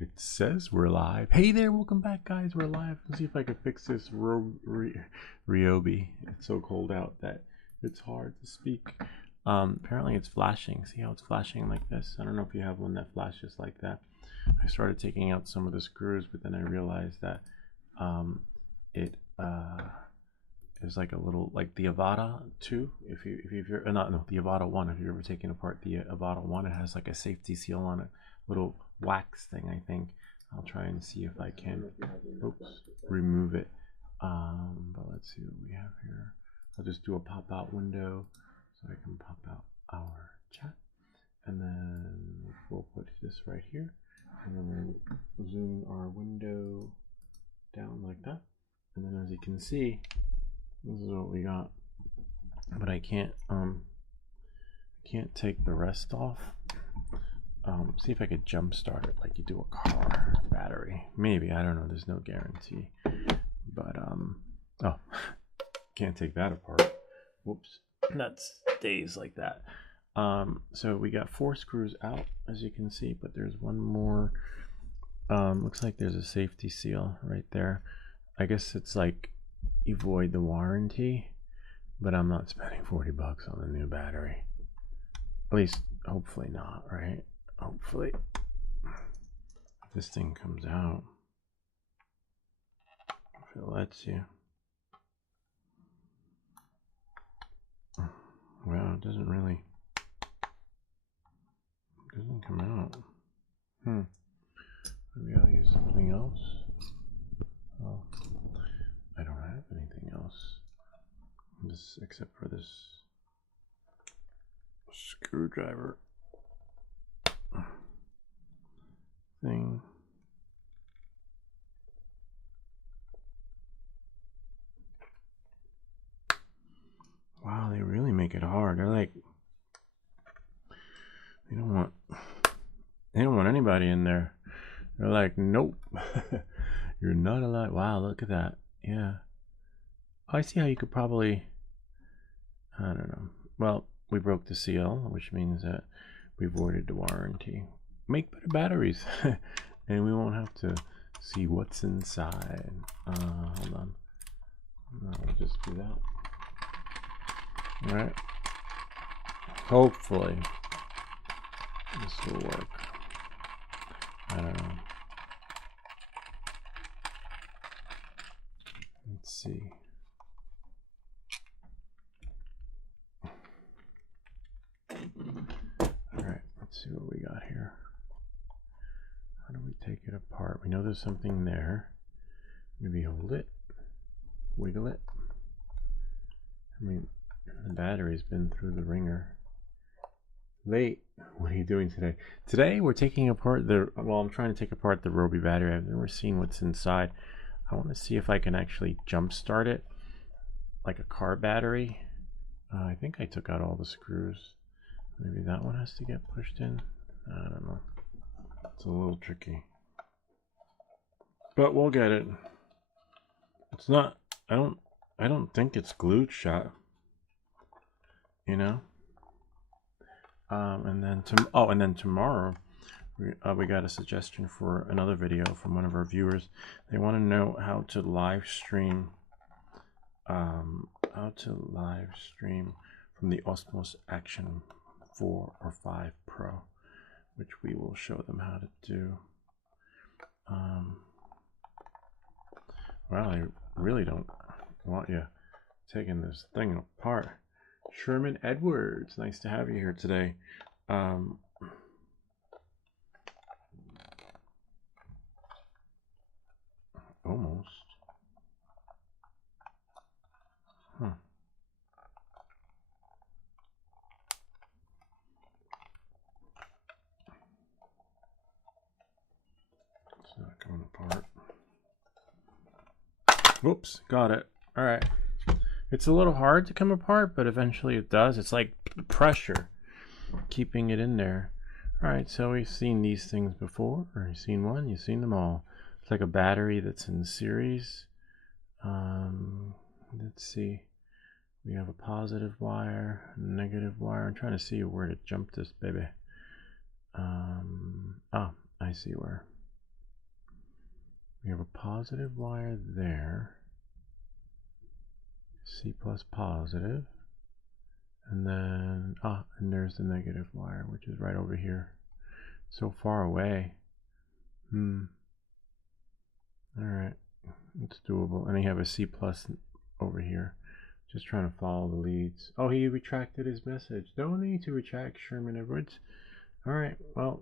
It says we're live. Hey there, welcome back, guys. We're live. Let's see if I can fix this ryobi. It's so cold out that it's hard to speak. Apparently it's flashing. See how it's flashing like this? I don't know if you have one that flashes like that. I started taking out some of the screws, but then I realized that it is like a little, like the Avada 2. If you're not no the Avada 1. If you've ever taken apart the Avada 1, it has like a safety seal on it, little wax thing. I think I'll try and see if I can remove it. But let's see what we have here. I'll just do a pop-out window so I can pop out our chat, and then we'll put this right here, and then we'll zoom our window down like that, and then as you can see, this is what we got. But I can't take the rest off. See if I could jump start it like you do a car battery. Maybe, I don't know, there's no guarantee. But oh, can't take that apart. Whoops, that stays like that. So we got 4 screws out, as you can see, but there's one more. Looks like there's a safety seal right there. I guess it's like you void the warranty, but I'm not spending 40 bucks on a new battery. At least, hopefully not, right? Hopefully this thing comes out, if it lets you. Well, it doesn't really, come out. Maybe I'll use something else. Oh, I don't have anything else, except for this screwdriver thing. Wow, they really make it hard. They're like, they don't want anybody in there. They're like, nope. You're not allowed. Wow, look at that. Yeah. Oh, I see how you could probably, I don't know. Well, we broke the seal, which means that we voided the warranty. Make better batteries, and we won't have to see what's inside. Hold on. No, I'll just do that. All right. Hopefully, this will work. I don't know. Let's see. All right. Let's see what we got here. How do we take it apart? We know there's something there. Maybe hold it, wiggle it. I mean, the battery's been through the ringer. Wait, what are you doing today? Today we're taking apart I'm trying to take apart the ryobi battery. I've never seen what's inside. I want to see if I can actually jump start it like a car battery. I think I took out all the screws. Maybe that one has to get pushed in. I don't know. It's a little tricky, but we'll get it. It's not, I don't think it's glued shut, you know. And then tomorrow we got a suggestion for another video from one of our viewers. They want to know how to live stream from the Osmos Action 4 or 5 Pro, which we will show them how to do. Well, I really don't want you taking this thing apart. Sherman Edwards, nice to have you here today. Almost. Huh. It's not coming apart. Whoops, got it. All right. It's a little hard to come apart, but eventually it does. It's like pressure keeping it in there. All right, so we've seen these things before, or you've seen one, you've seen them all. It's like a battery that's in series. Let's see. We have a positive wire, a negative wire. I'm trying to see where to jump this baby. I see where. We have a positive wire there. C plus positive. And then, and there's the negative wire, which is right over here. So far away. Alright, it's doable. And you have a C plus over here. Just trying to follow the leads. Oh, he retracted his message. No need to retract, Sherman Edwards. Alright, well,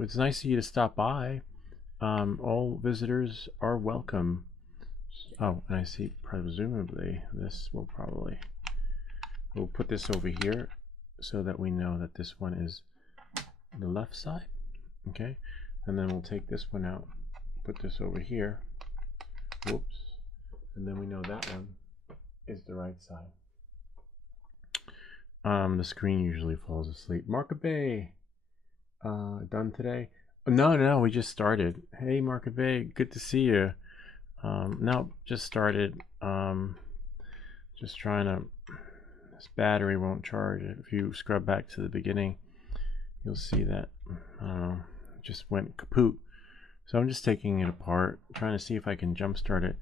it's nice of you to stop by. All visitors are welcome. Oh, and I see presumably this will probably, we'll put this over here so that we know that this one is the left side. Okay, and then we'll take this one out, put this over here. Whoops. And then we know that one is the right side. The screen usually falls asleep. Market Bay, done today? No, we just started. Hey, Market Bay, good to see you. No, just started. Just trying to. This battery won't charge. If you scrub back to the beginning, you'll see that it just went kaput. So I'm just taking it apart, trying to see if I can jumpstart it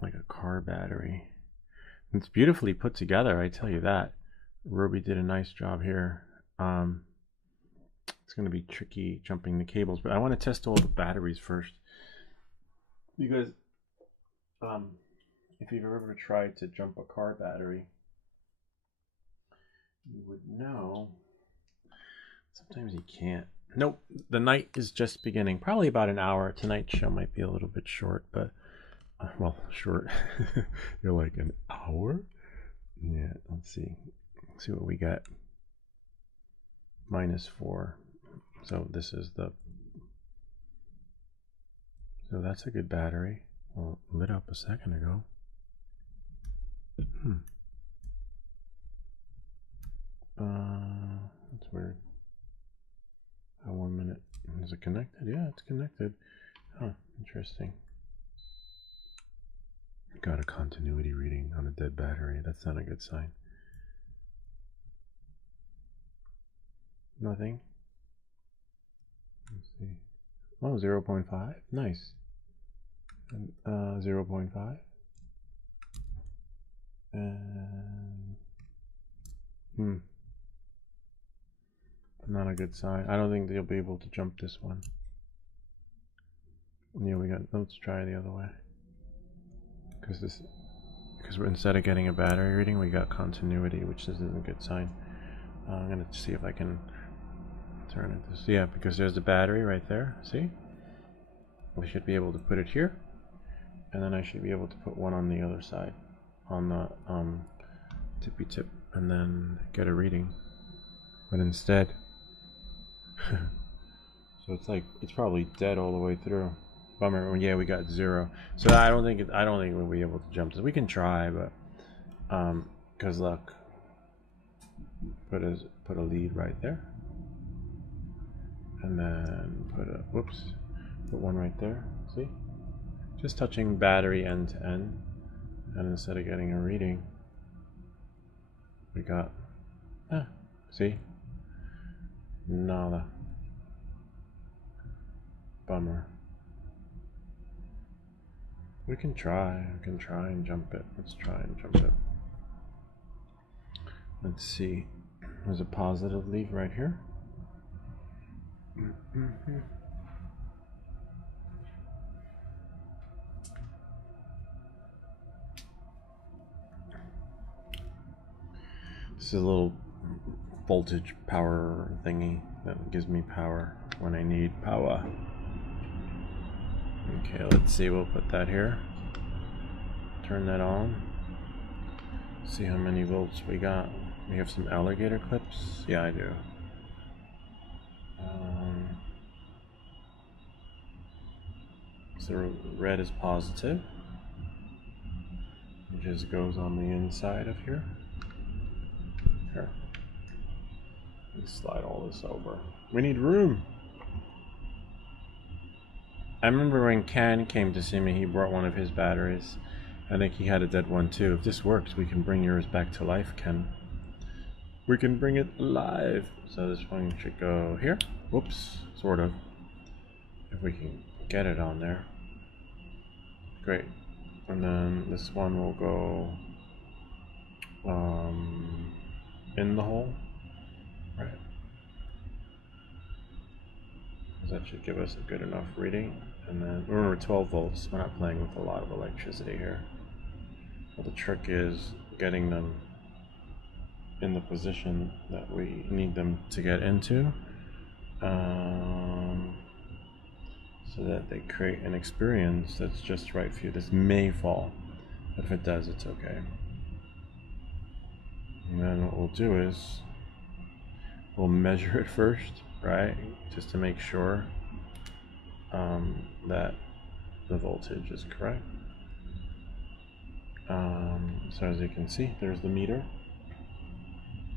like a car battery. It's beautifully put together, I tell you that. ryobi did a nice job here. It's going to be tricky jumping the cables, but I want to test all the batteries first, because if you've ever tried to jump a car battery, you would know sometimes you can't. Nope, the night is just beginning. Probably about an hour. Tonight's show might be a little bit short, but well, short. You're like, an hour? Yeah, let's see. Let's see what we got. -4. So this is the. So that's a good battery. Well, lit up a second ago. That's weird. 1 minute. Is it connected? Yeah, it's connected. Huh, interesting. Got a continuity reading on a dead battery. That's not a good sign. Nothing. Let's see. Oh, 0.5. Nice. And 0.5. And not a good sign. I don't think they'll be able to jump this one. Yeah, let's try the other way. Because we're, instead of getting a battery reading, we got continuity, which isn't a good sign. I'm gonna see if I can turn it this. Yeah, because there's the battery right there. See? We should be able to put it here, and then I should be able to put one on the other side, on the tippy tip, and then get a reading. But instead, so it's probably dead all the way through. Bummer. Yeah, we got 0. So I don't think we'll be able to jump this. We can try, but because look, put a lead right there, and then put one right there. See, just touching battery end to end, and instead of getting a reading, we got see, nada. Bummer. We can try and jump it. Let's try and jump it. Let's see. There's a positive lead right here. This is a little voltage power thingy that gives me power when I need power. Okay, let's see, we'll put that here. Turn that on. See how many volts we got. We have some alligator clips. Yeah, I do. So red is positive. It just goes on the inside of here. Here. Let's slide all this over. We need room. I remember when Ken came to see me, he brought one of his batteries. I think he had a dead one too. If this works, we can bring yours back to life, Ken. We can bring it alive. So this one should go here. Whoops, sort of. If we can get it on there. Great. And then this one will go in the hole, right? That should give us a good enough reading. And then remember, 12 volts. We're not playing with a lot of electricity here. Well, the trick is getting them in the position that we need them to get into, so that they create an experience that's just right for you. This may fall. If it does, it's okay. And then what we'll do is we'll measure it first, right? Just to make sure that the voltage is correct. So as you can see, there's the meter,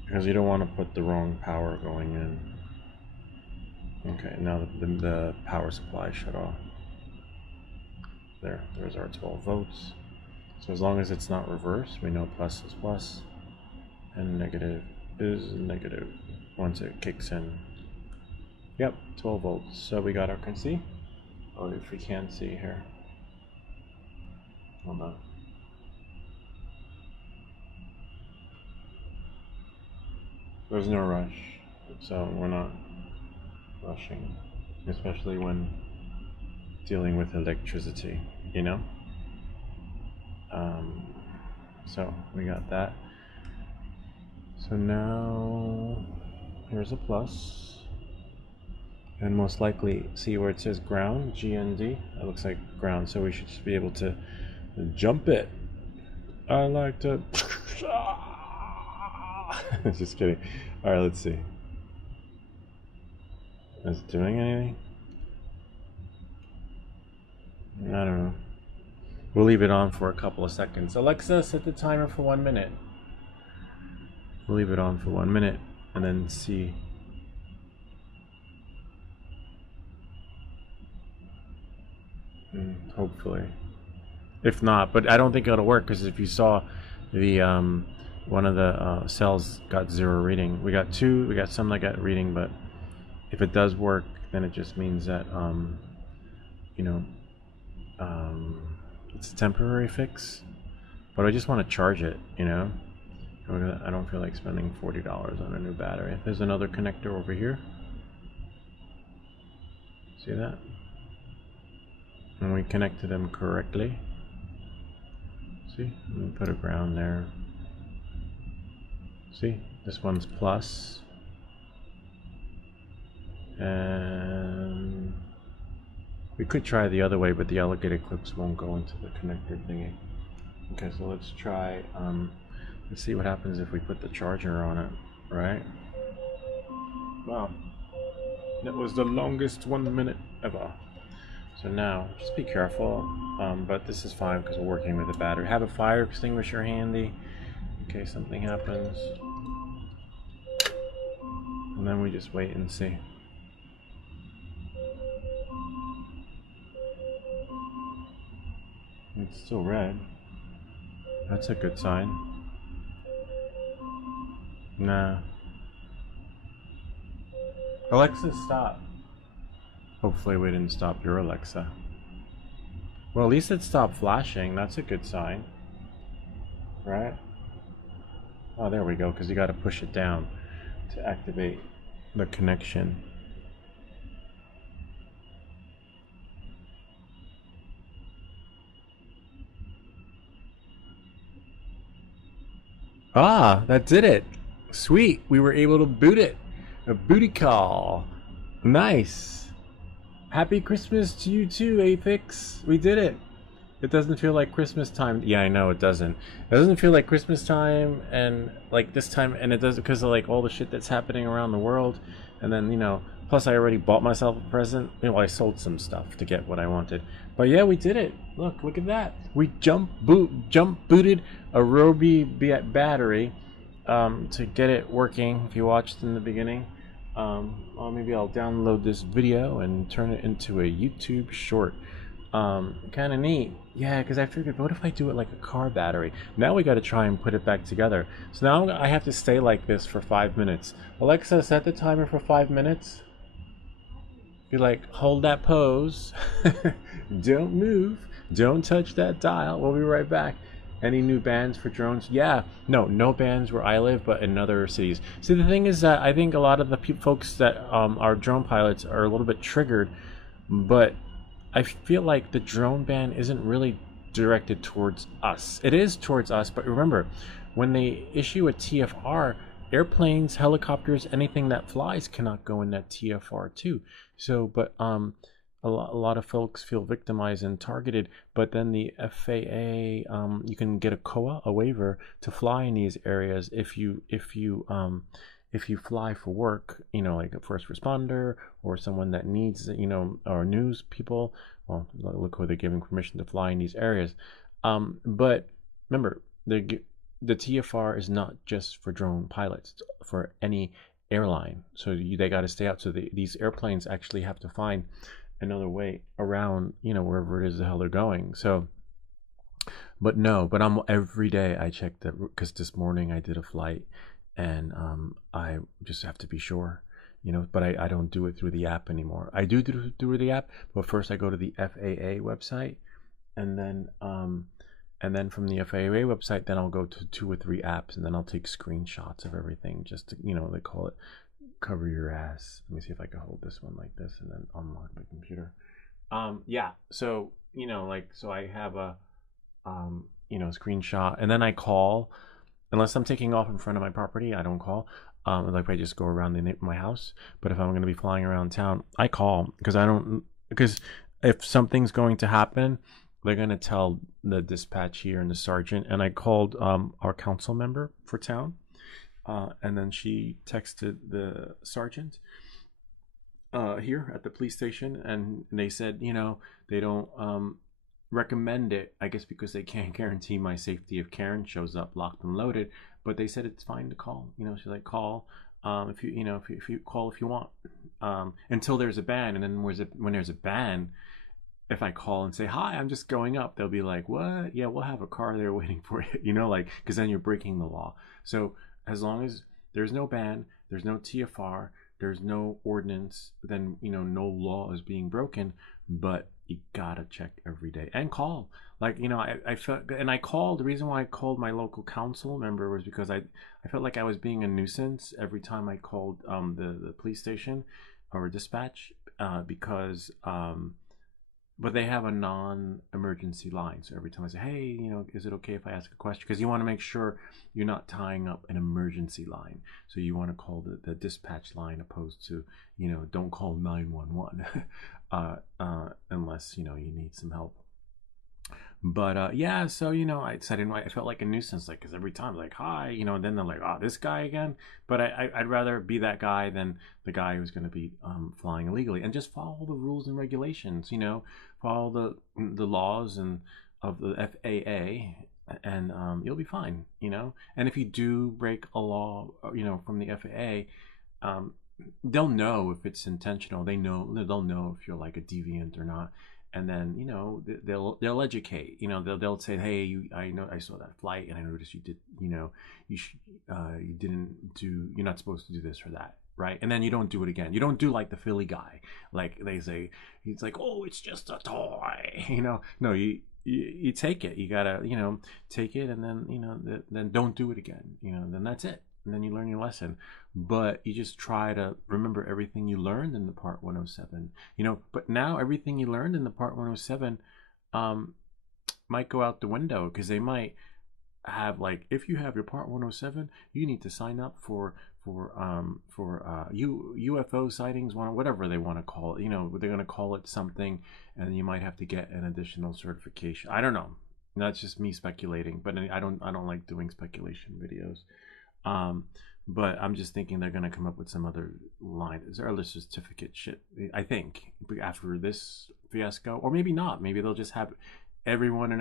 because you don't want to put the wrong power going in. Okay, now the power supply shut off. There's our 12 volts. So as long as it's not reversed, we know plus is plus and negative is negative once it kicks in. Yep, 12 volts. So we got our, can see? Oh, if we can see here. Hold on. There's no rush, so we're not rushing, especially when dealing with electricity, you know? So we got that. So now here's a plus, and most likely see where it says ground, GND. That looks like ground, so we should just be able to jump it. I like to just kidding. All right, let's see. Is it doing anything? I don't know. We'll leave it on for a couple of seconds. Alexa, set the timer for 1 minute. We'll leave it on for 1 minute and then see. Hopefully. If not, but I don't think it'll work, because if you saw the one of the cells got 0 reading. We got 2, we got some that got reading, but if it does work, then it just means that you know, it's a temporary fix. But I just want to charge it, you know. I don't feel like spending $40 on a new battery. There's another connector over here. See that? And we connected them correctly. See? Let me put a ground there. See? This one's plus. And we could try the other way, but the alligator clips won't go into the connector thingy. Okay, so let's try, let's see what happens if we put the charger on it, right? Wow. That was the longest 1 minute ever. So now, just be careful, but this is fine because we're working with a battery. Have a fire extinguisher handy in case something happens. And then we just wait and see. It's still red. That's a good sign. Nah. Alexa, stop. Hopefully we didn't stop your Alexa. Well, at least it stopped flashing. That's a good sign. Right? Oh, there we go, because you got to push it down to activate the connection. Ah, that did it. Sweet. We were able to boot it. A booty call. Nice. Happy Christmas to you too, Apix. We did it. It doesn't feel like Christmas time. Yeah, I know it doesn't. It doesn't feel like Christmas time and like this time, and it does because of like all the shit that's happening around the world. And then, you know, plus I already bought myself a present. You know, I sold some stuff to get what I wanted. But yeah, we did it. Look at that. We jump booted a ryobi battery to get it working. If you watched in the beginning, well, maybe I'll download this video and turn it into a YouTube short. Kind of neat. Yeah, because I figured, what if I do it like a car battery? Now we got to try and put it back together. So now I have to stay like this for 5 minutes. Alexa, set the timer for 5 minutes. You're like, hold that pose. Don't move. Don't touch that dial. We'll be right back. Any new bans for drones? Yeah, no bans where I live, but in other cities. See, the thing is that I think a lot of the folks that are drone pilots are a little bit triggered, but I feel like the drone ban isn't really directed towards us. It is towards us, but remember, when they issue a TFR, airplanes, helicopters, anything that flies cannot go in that TFR too. So, but a lot of folks feel victimized and targeted. But then the FAA, you can get a COA, a waiver to fly in these areas if you fly for work, you know, like a first responder or someone that needs, you know, or news people. Well, look who they're giving permission to fly in these areas. But remember, the TFR is not just for drone pilots; it's for any airline. So they got to stay out. So these airplanes actually have to find another way around, you know, wherever it is the hell they're going. So, but no, but I'm every day I check that because this morning I did a flight and I just have to be sure, you know. But I don't do it through the app anymore. I do through the app, but first I go to the FAA website, and then from the FAA website, then I'll go to 2 or 3 apps, and then I'll take screenshots of everything just to, you know, they call it cover your ass. Let me see if I can hold this one like this and then unlock my computer. Yeah. So, you know, like, so I have a, you know, screenshot, and then I call. Unless I'm taking off in front of my property, I don't call. Like I just go around my house. But if I'm going to be flying around town, I call because if something's going to happen, they're going to tell the dispatch here and the sergeant. And I called our council member for town, and then she texted the sergeant here at the police station, and they said, you know, they don't recommend it, I guess, because they can't guarantee my safety if Karen shows up locked and loaded. But they said it's fine to call. You know, she's like, call if you, you know, if you call if you want, until there's a ban. And then when there's a ban, if I call and say, hi, I'm just going up, they'll be like, what? Yeah, we'll have a car there waiting for you. You know, like, because then you're breaking the law. So as long as there's no ban, there's no TFR, there's no ordinance, then, you know, no law is being broken. But you gotta check every day and call. Like, you know, I felt, and I called. The reason why I called my local council member was because I felt like I was being a nuisance every time I called the police station or dispatch, because but they have a non-emergency line. So every time I say, hey, you know, is it okay if I ask a question? Because you want to make sure you're not tying up an emergency line. So you want to call the dispatch line opposed to, you know, don't call 911 unless, you know, you need some help. But yeah, so, you know, I said, I felt like a nuisance, like, because every time, like, hi, you know, and then they're like, oh, this guy again. But I'd rather be that guy than the guy who's going to be flying illegally, and just follow the rules and regulations, you know, follow the laws and of the FAA, and you'll be fine, you know. And if you do break a law, you know, from the FAA, they'll know if it's intentional. They'll know if you're like a deviant or not. And then, you know, they'll educate. You know, they'll say, hey, I know I saw that flight, and I noticed you did, you know, you didn't do, you're not supposed to do this or that, right? And then you don't do it again. You don't do like the Philly guy, like they say, he's like, oh, it's just a toy, you know. No, you take it. You gotta, you know, take it, and then, you know, then don't do it again. You know, then that's it. And then you learn your lesson. But you just try to remember everything you learned in the Part 107, you know. But now everything you learned in the Part 107 might go out the window, because they might have, like, if you have your Part 107, you need to sign up for UFO sightings, whatever they want to call it. You know, they're going to call it something, and you might have to get an additional certification. I don't know. That's just me speculating, but I don't like doing speculation videos. But I'm just thinking they're gonna come up with some other line. Is there other certificate shit? I think after this fiasco, or maybe not. Maybe they'll just have everyone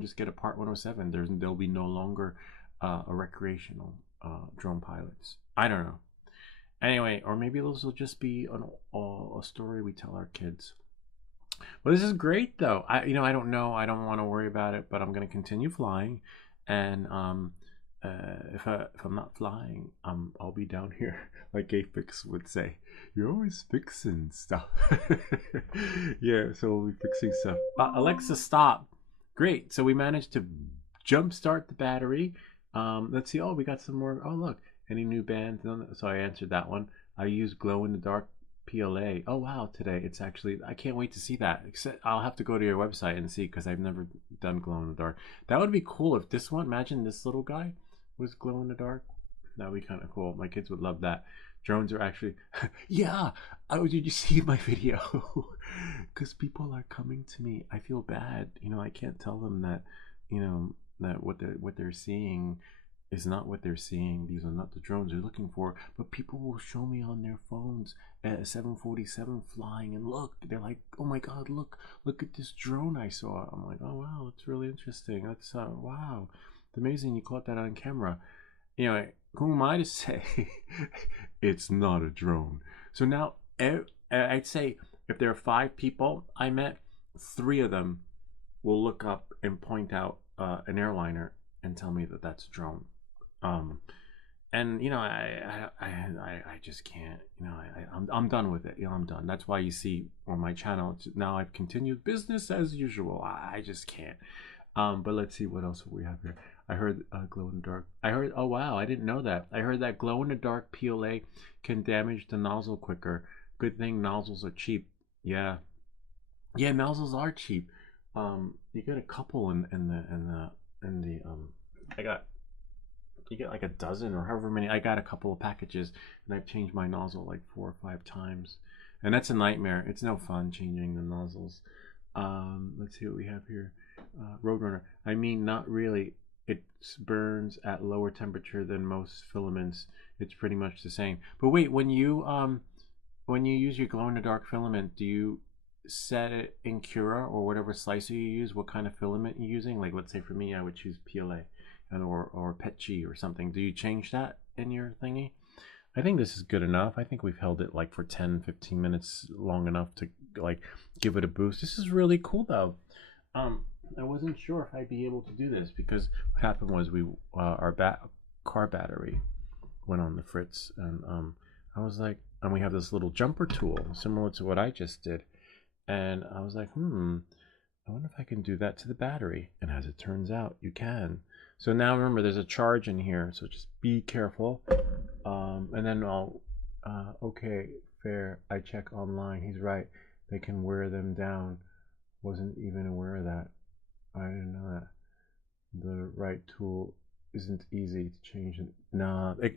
just get a Part 107. There'll be no longer a recreational drone pilots. I don't know. Anyway, or maybe those will just be a story we tell our kids. Well, this is great though. I don't know. I don't want to worry about it, but I'm gonna continue flying, and if I'm not flying, I'll be down here, like Afix would say. You're always fixing stuff. Yeah, so we'll be fixing stuff. Alexa, stop. Great. So we managed to jumpstart the battery. Let's see. Oh, we got some more. Oh, look. Any new bands? So I answered that one. I use glow in the dark PLA. Oh wow, today it's actually, I can't wait to see that. Except I'll have to go to your website and see because I've never done glow in the dark. That would be cool if this one, imagine this little guy was glow in the dark. That would be kind of cool. My kids would love that. Drones are actually, yeah. Oh, did you see my video? Because people are coming to me. I feel bad. I can't tell them that, that what they're seeing is not what they're seeing. These are not the drones they're looking for. But people will show me on their phones a 747 flying, and look, they're like, oh my God, look at this drone I saw. I'm like, oh wow, that's really interesting. That's wow, it's amazing you caught that on camera. Who am I to say it's not a drone? So now I'd say if there are 5 people I met, 3 of them will look up and point out an airliner and tell me that that's a drone. And I just can't. I'm done with it. I'm done. That's why you see on my channel now I've continued business as usual. I just can't. But let's see what else we have here. I heard glow in the dark. Oh wow, I didn't know that. I heard that glow in the dark PLA can damage the nozzle quicker. Good thing nozzles are cheap. Yeah, nozzles are cheap. You get a couple in the you get like a dozen or however many. I got a couple of packages and I've changed my nozzle like 4 or 5 times, and that's a nightmare. It's no fun changing the nozzles. Let's see what we have here. Roadrunner. I mean, not really. It burns at lower temperature than most filaments. It's pretty much the same. But wait, when you use your glow in the dark filament, do you set it in Cura or whatever slicer you use? What kind of filament you're using? Like, let's say for me, I would choose PLA or PETG or something. Do you change that in your thingy? I think this is good enough. I think we've held it like for 10-15 minutes, long enough to like give it a boost. This is really cool though. I wasn't sure if I'd be able to do this because what happened was our car battery went on the fritz, and I was like, and we have this little jumper tool similar to what I just did, and I was like, I wonder if I can do that to the battery. And as it turns out, you can. So now remember, there's a charge in here, so just be careful. And then okay, fair. I check online. He's right. They can wear them down. Wasn't even aware of that. I didn't know that. The right tool isn't easy to change.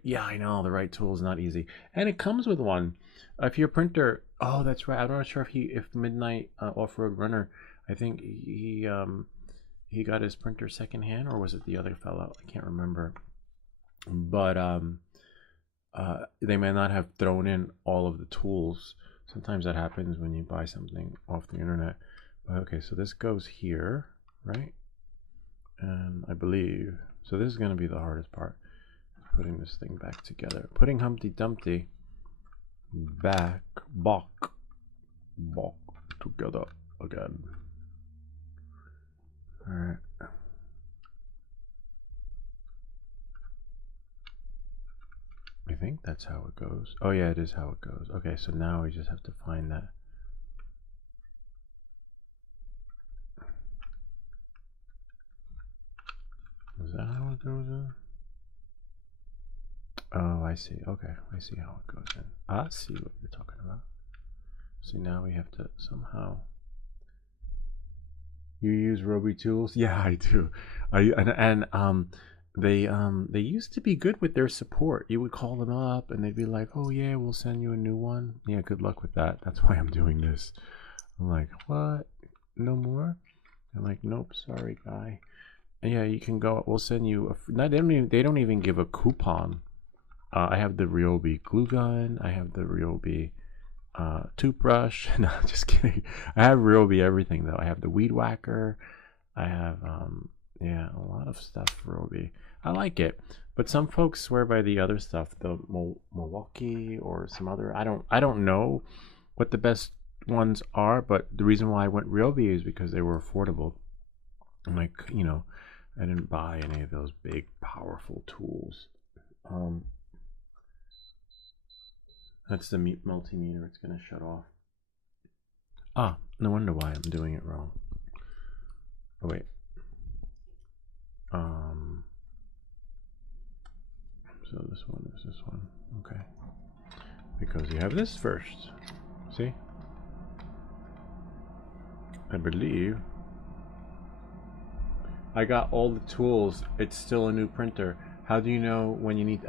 Yeah, I know the right tool is not easy, and it comes with one. If your printer, oh, that's right. I'm not sure if Midnight Off-Road Runner, I think he got his printer secondhand, or was it the other fellow? I can't remember. But they may not have thrown in all of the tools. Sometimes that happens when you buy something off the internet. But okay, so this goes here, right? And I believe, so this is going to be the hardest part, putting this thing back together. Putting Humpty Dumpty back together again. All right. I think that's how it goes. Oh yeah, it is how it goes. Okay, so now we just have to find that. Is that how it goes in? Oh, I see. Okay, I see how it goes in. I see what you're talking about. See, now we have to somehow. You use ryobi tools? Yeah, I do. They used to be good with their support. You would call them up and they'd be like, "Oh yeah, we'll send you a new one." Yeah, good luck with that. That's why I'm doing this. I'm like, "What? No more?" I'm like, "Nope, sorry, guy." And yeah, you can go. We'll send you. They don't even give a coupon. I have the ryobi glue gun. I have the ryobi toothbrush. No, just kidding. I have ryobi everything though. I have the weed whacker. I have yeah, a lot of stuff for ryobi. I like it, but some folks swear by the other stuff, the Milwaukee or some other. I don't know what the best ones are, but the reason why I went ryobi is because they were affordable. I'm like, I didn't buy any of those big, powerful tools. That's the multimeter. It's gonna shut off. Ah, no wonder why I'm doing it wrong. Oh wait. So this one is this one. Okay. Because you have this first. See? I believe I got all the tools. It's still a new printer. How do you know when you need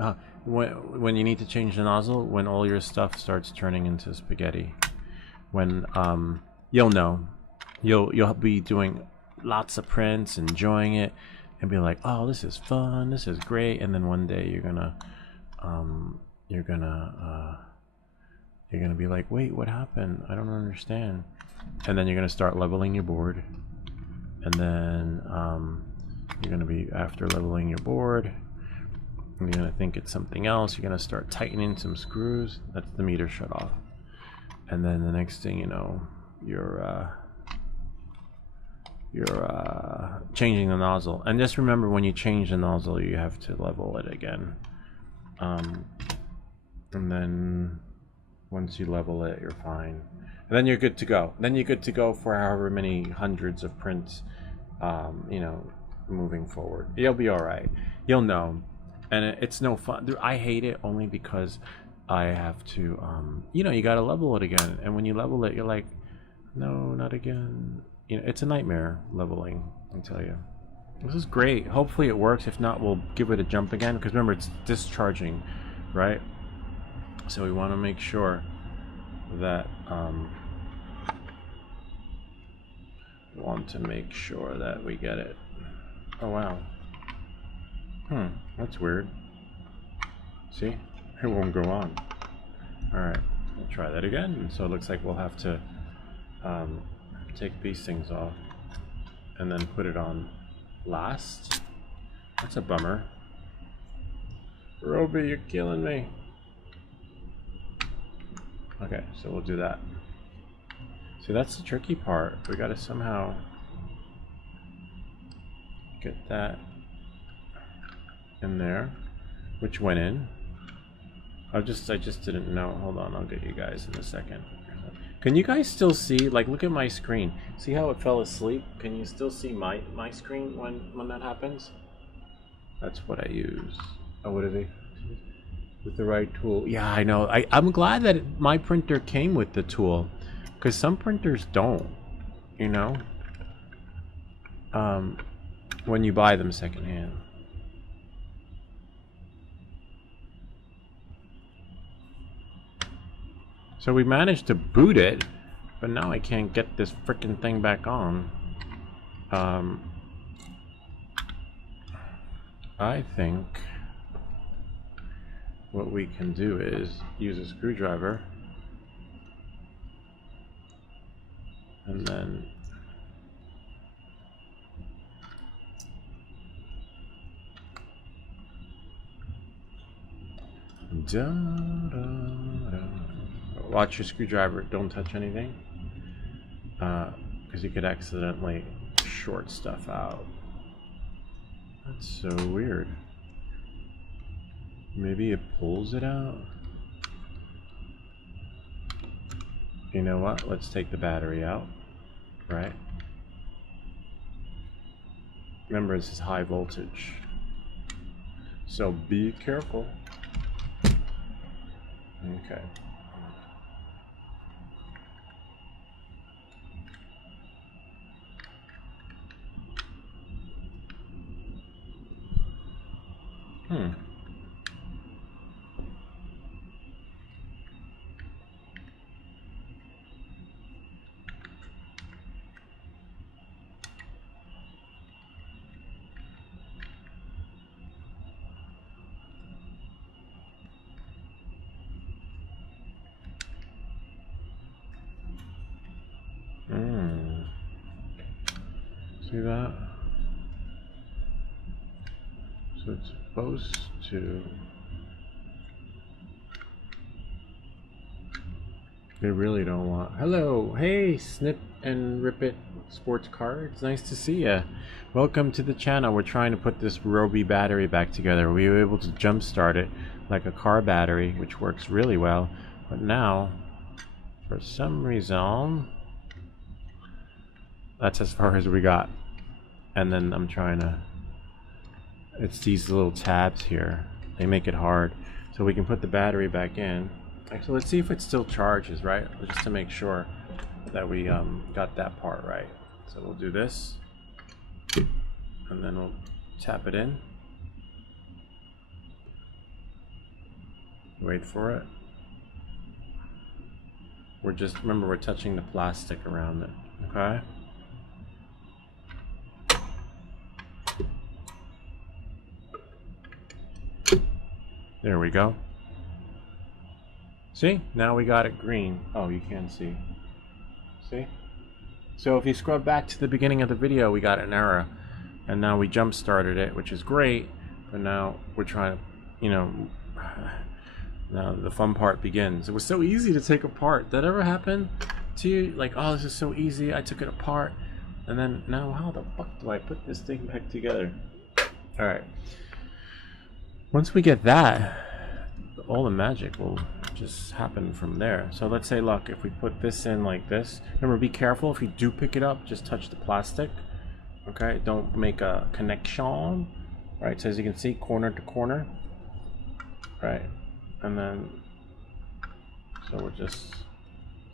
when you need to change the nozzle? When all your stuff starts turning into spaghetti. When you'll know. You'll be doing lots of prints, enjoying it, and be like, oh, this is fun, this is great, and then one day you're gonna be like, wait, what happened? I don't understand. And then you're gonna start leveling your board, and then you're gonna be, after leveling your board, you're gonna think it's something else. You're gonna start tightening some screws. That's the meter shut off. And then the next thing you know, you're changing the nozzle. And just remember, when you change the nozzle, you have to level it again. And then once you level it, you're fine. And then you're good to go. Then you're good to go for however many hundreds of prints, you know, moving forward. You'll be all right. You'll know. And it's no fun. I hate it only because I have to, you know, you got to level it again. And when you level it, you're like, no, not again. You know, it's a nightmare leveling, I tell you. This is great. Hopefully it works. If not, we'll give it a jump again. Because remember, it's discharging, right? So we want to make sure that, we get it. Oh, wow. That's weird. See? It won't go on. Alright, we'll try that again. So it looks like we'll have to take these things off and then put it on last. That's a bummer. Roby, you're killing me. Okay, so we'll do that. See, that's the tricky part. We gotta somehow get that in there, which went in. I just didn't know. Hold on, I'll get you guys in a second. Can you guys still see? Like, look at my screen. See how it fell asleep? Can you still see my screen when that happens? That's what I use. Oh, what is it? With the right tool. Yeah, I know. I'm glad that my printer came with the tool, because some printers don't. You know, when you buy them secondhand. So we managed to boot it, but now I can't get this frickin' thing back on. I think what we can do is use a screwdriver and then watch your screwdriver, don't touch anything, because you could accidentally short stuff out. That's so weird. Maybe it pulls it out. You know what? Let's take the battery out, right? Remember, this is high voltage, so be careful. Okay. See that? So it's supposed to. They really don't want. Hello, hey, Snip and Rip It Sports Car. It's nice to see ya. Welcome to the channel. We're trying to put this ryobi battery back together. We were able to jump start it like a car battery, which works really well. But now, for some reason, that's as far as we got. And then I'm trying to. It's these little tabs here. They make it hard. So we can put the battery back in. Actually, let's see if it still charges, right? Just to make sure that we got that part right. So we'll do this, and then we'll tap it in. Wait for it. We're just, remember, we're touching the plastic around it, okay? There we go. See? Now we got it green. Oh, you can't see. See? So if you scrub back to the beginning of the video, we got an error. And now we jump started it, which is great. But now we're trying to, you know, now the fun part begins. It was so easy to take apart. Did that ever happen to you? Like, oh, this is so easy. I took it apart. And then now how the fuck do I put this thing back together? All right. Once we get that, all the magic will just happen from there. So let's say, look, if we put this in like this, remember, be careful. If you do pick it up, just touch the plastic, okay? Don't make a connection, right? So as you can see, corner to corner, right? And then, so we're just,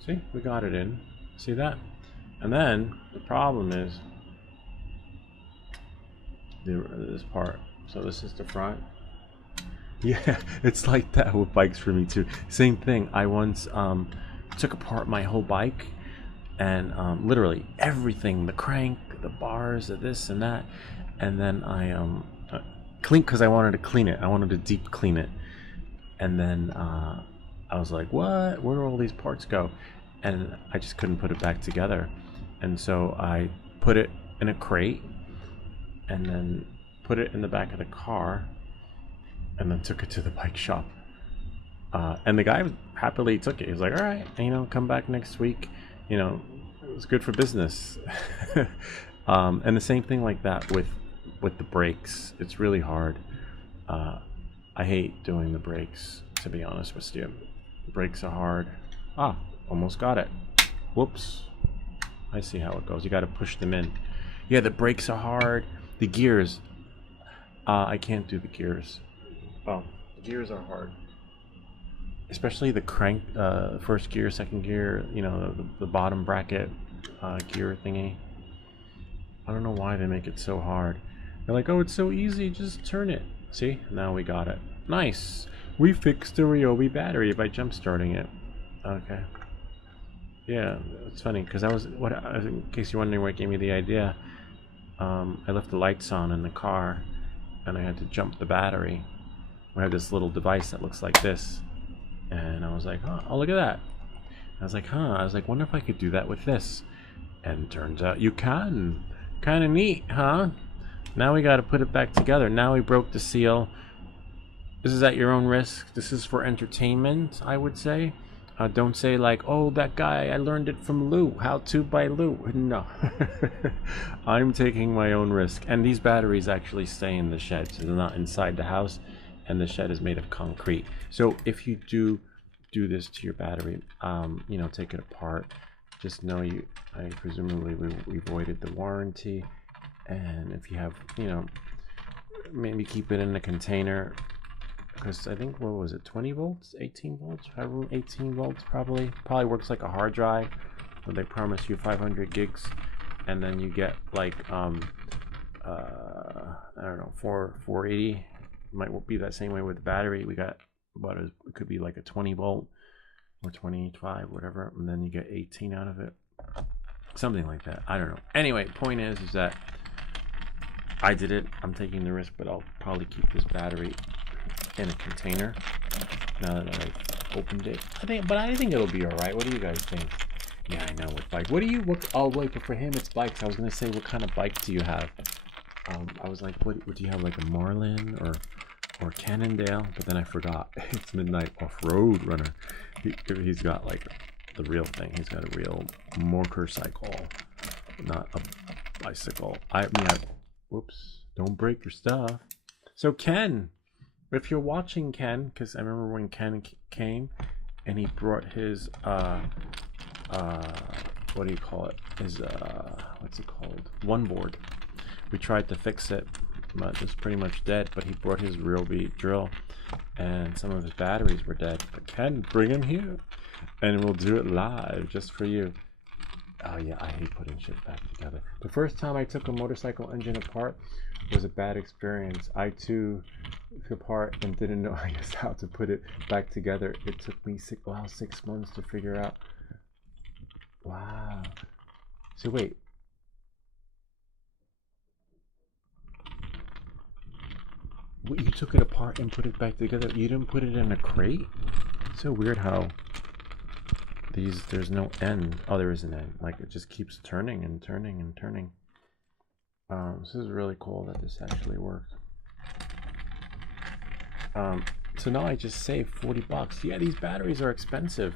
see, we got it in. See that? And then the problem is this part. So this is the front. Yeah, it's like that with bikes for me too. Same thing. I once took apart my whole bike, and literally everything, the crank, the bars, the this and that, and then I cleaned, because I wanted to clean it. I wanted to deep clean it, and then I was like, what? Where do all these parts go? And I just couldn't put it back together, and so I put it in a crate, and then put it in the back of the car, and then took it to the bike shop, and the guy happily took it. He was like, all right, you know, come back next week, you know, it was good for business. And the same thing like that with the brakes. It's really hard. I hate doing the brakes, to be honest with you. Brakes are hard. Almost got it. Whoops. I see how it goes. You got to push them in. Yeah, the brakes are hard. The gears, I can't do the gears. Oh, the gears are hard, especially the crank, first gear, second gear, you know, the bottom bracket gear thingy. I don't know why they make it so hard. They're like, oh, it's so easy, just turn it. See, now we got it. Nice. We fixed the ryobi battery by jump starting it. Okay. Yeah, it's funny because in case you're wondering what gave me the idea, I left the lights on in the car, and I had to jump the battery. I have this little device that looks like this, and I was like, oh, look at that. I was like, wonder if I could do that with this. And turns out you can. Kind of neat, huh? Now we got to put it back together. Now we broke the seal. This is at your own risk. This is for entertainment, I would say. Don't say like, oh, that guy, I learned it from Lou. How to by Lou. No. I'm taking my own risk. And these batteries actually stay in the shed, so they're not inside the house. And the shed is made of concrete. So if you do this to your battery, you know, take it apart, just know I presumably we voided the warranty. And if you have, you know, maybe keep it in a container, because I think, what was it, 20 volts, 18 volts, 18 volts probably works like a hard drive, where they promise you 500 gigs, and then you get like I don't know, 480. Might be that same way with the battery. We got about it could be like a 20 volt or 25, whatever, and then you get 18 out of it, something like that. I don't know. Anyway, point is that I did it. I'm taking the risk, but I'll probably keep this battery in a container now that I've opened it. I think it'll be all right. What do you guys think? Yeah, I know, with bike. Oh wait, but for him it's bikes. I was gonna say, what kind of bike do you have? I was like, what do you have, like a Marlin or Cannondale? But then I forgot. It's Midnight Off-Road Runner. He's got like the real thing. He's got a real motorcycle, not a bicycle. Whoops, don't break your stuff. So Ken, if you're watching, Ken, because I remember when Ken came and he brought his what do you call it? His what's it called? One board. We tried to fix it, but it's pretty much dead. But he brought his ryobi drill, and some of his batteries were dead. But Ken, bring him here, and we'll do it live just for you. Oh yeah, I hate putting shit back together. The first time I took a motorcycle engine apart was a bad experience. I too took apart and didn't know, I guess, how to put it back together. It took me 6 months to figure out. Wow. So wait. What, you took it apart and put it back together? You didn't put it in a crate? It's so weird how there's no end. Oh, there is an end. Like, it just keeps turning and turning and turning. This is really cool that this actually worked. So now I just saved 40 bucks. Yeah, these batteries are expensive.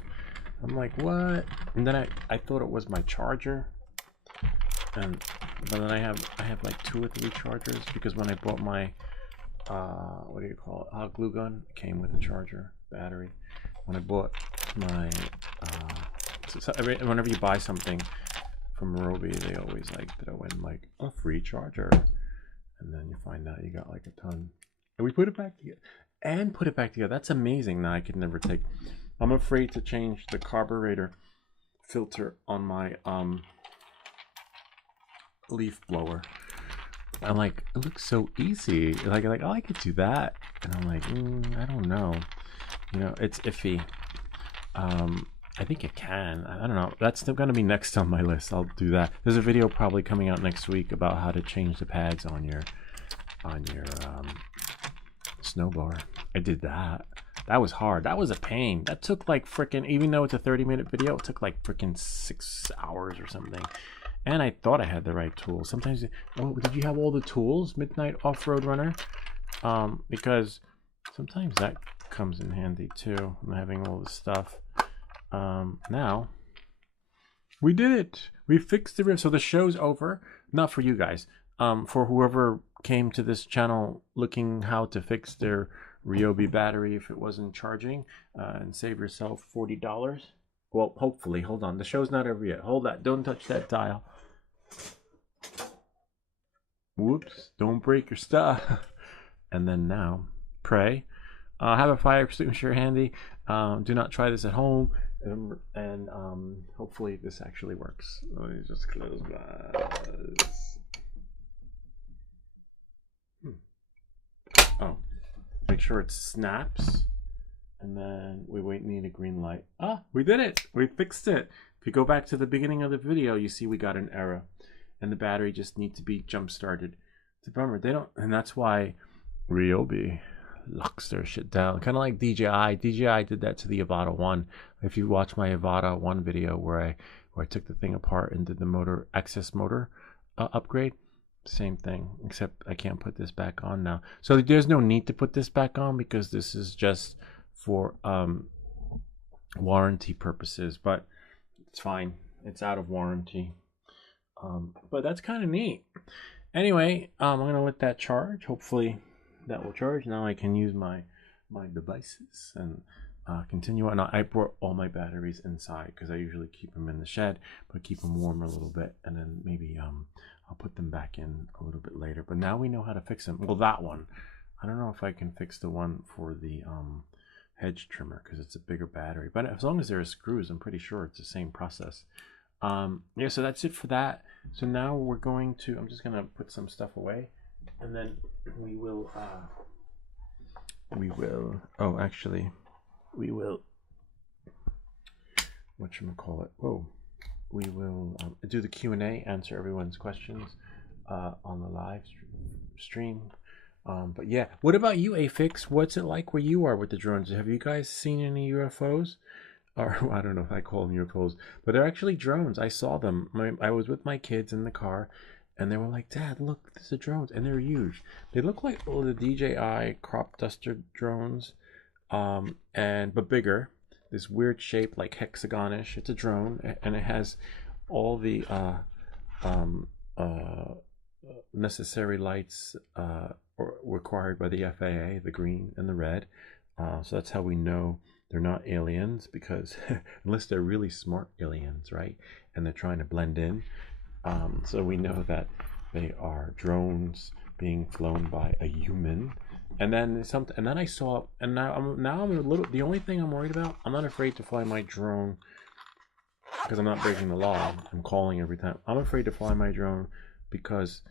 I'm like, what? And then I thought it was my charger. But then I have like 2 or 3 chargers, because when I bought my what do you call it, hot glue gun, it came with a charger battery. When I bought my whenever you buy something from ryobi, they always like throw in like a free charger, and then you find out you got like a ton. And we put it back together. That's amazing. Now I could never take. I'm afraid to change the carburetor filter on my leaf blower. I'm like, it looks so easy. Like oh, I could do that. And I'm like, I don't know. You know, it's iffy. I think it can. I don't know. That's still gonna be next on my list. I'll do that. There's a video probably coming out next week about how to change the pads on your snowblower. I did that. That was hard. That was a pain. That took like freaking, even though it's a 30-minute video, it took like freaking 6 hours or something. And I thought I had the right tools. Sometimes, oh, did you have all the tools, Midnight Off-Road Runner? Because sometimes that comes in handy too. I'm having all this stuff. Now we did it. We fixed the riff. So the show's over. Not for you guys. For whoever came to this channel looking how to fix their ryobi battery if it wasn't charging, and save yourself $40. Well, hopefully. Hold on. The show's not over yet. Hold that. Don't touch that dial. Whoops. Don't break your stuff. And then now, pray. Have a fire extinguisher handy. Do not try this at home. And hopefully this actually works. Let me just close my eyes. Oh. Make sure it snaps. And then we need a green light. Ah, we did it. We fixed it. If you go back to the beginning of the video, you see we got an error. And the battery just needs to be jump started. It's a bummer. They don't, and that's why ryobi locks their shit down. Kind of like DJI. DJI did that to the Avata 1. If you watch my Avata 1 video where I took the thing apart and did the motor access motor upgrade, same thing, except I can't put this back on now. So there's no need to put this back on because this is just for warranty purposes, but it's fine. It's out of warranty. But that's kind of neat. Anyway, I'm gonna let that charge. Hopefully that will charge. Now I can use my devices and continue on. I brought all my batteries inside because I usually keep them in the shed, but keep them warm a little bit, and then maybe I'll put them back in a little bit later. But now we know how to fix them. Well, that one, I don't know if I can fix the one for the hedge trimmer because it's a bigger battery, but as long as there are screws, I'm pretty sure it's the same process. Yeah, so that's it for that. So now we're going to, I'm just gonna put some stuff away, and then we will oh, actually we will, whatchamacallit, whoa, we will do the Q&A, answer everyone's questions on the live stream. But yeah, what about you, Afix? What's it like where you are with the drones? Have you guys seen any UFOs? Or I don't know if I call them UFOs, but they're actually drones. I saw them. I was with my kids in the car, and they were like, "Dad, look, there's the drones," and they're huge. They look like the DJI crop duster drones, but bigger. this weird shape, like hexagonish. It's a drone, and it has all the um, uh, necessary lights required by the FAA, the green and the red. So that's how we know they're not aliens, because unless they're really smart aliens, right? And they're trying to blend in. So we know that they are drones being flown by a human. And then I saw, and now I'm a little. The only thing I'm worried about, I'm not afraid to fly my drone because I'm not breaking the law. I'm calling every time. I'm afraid to fly my drone because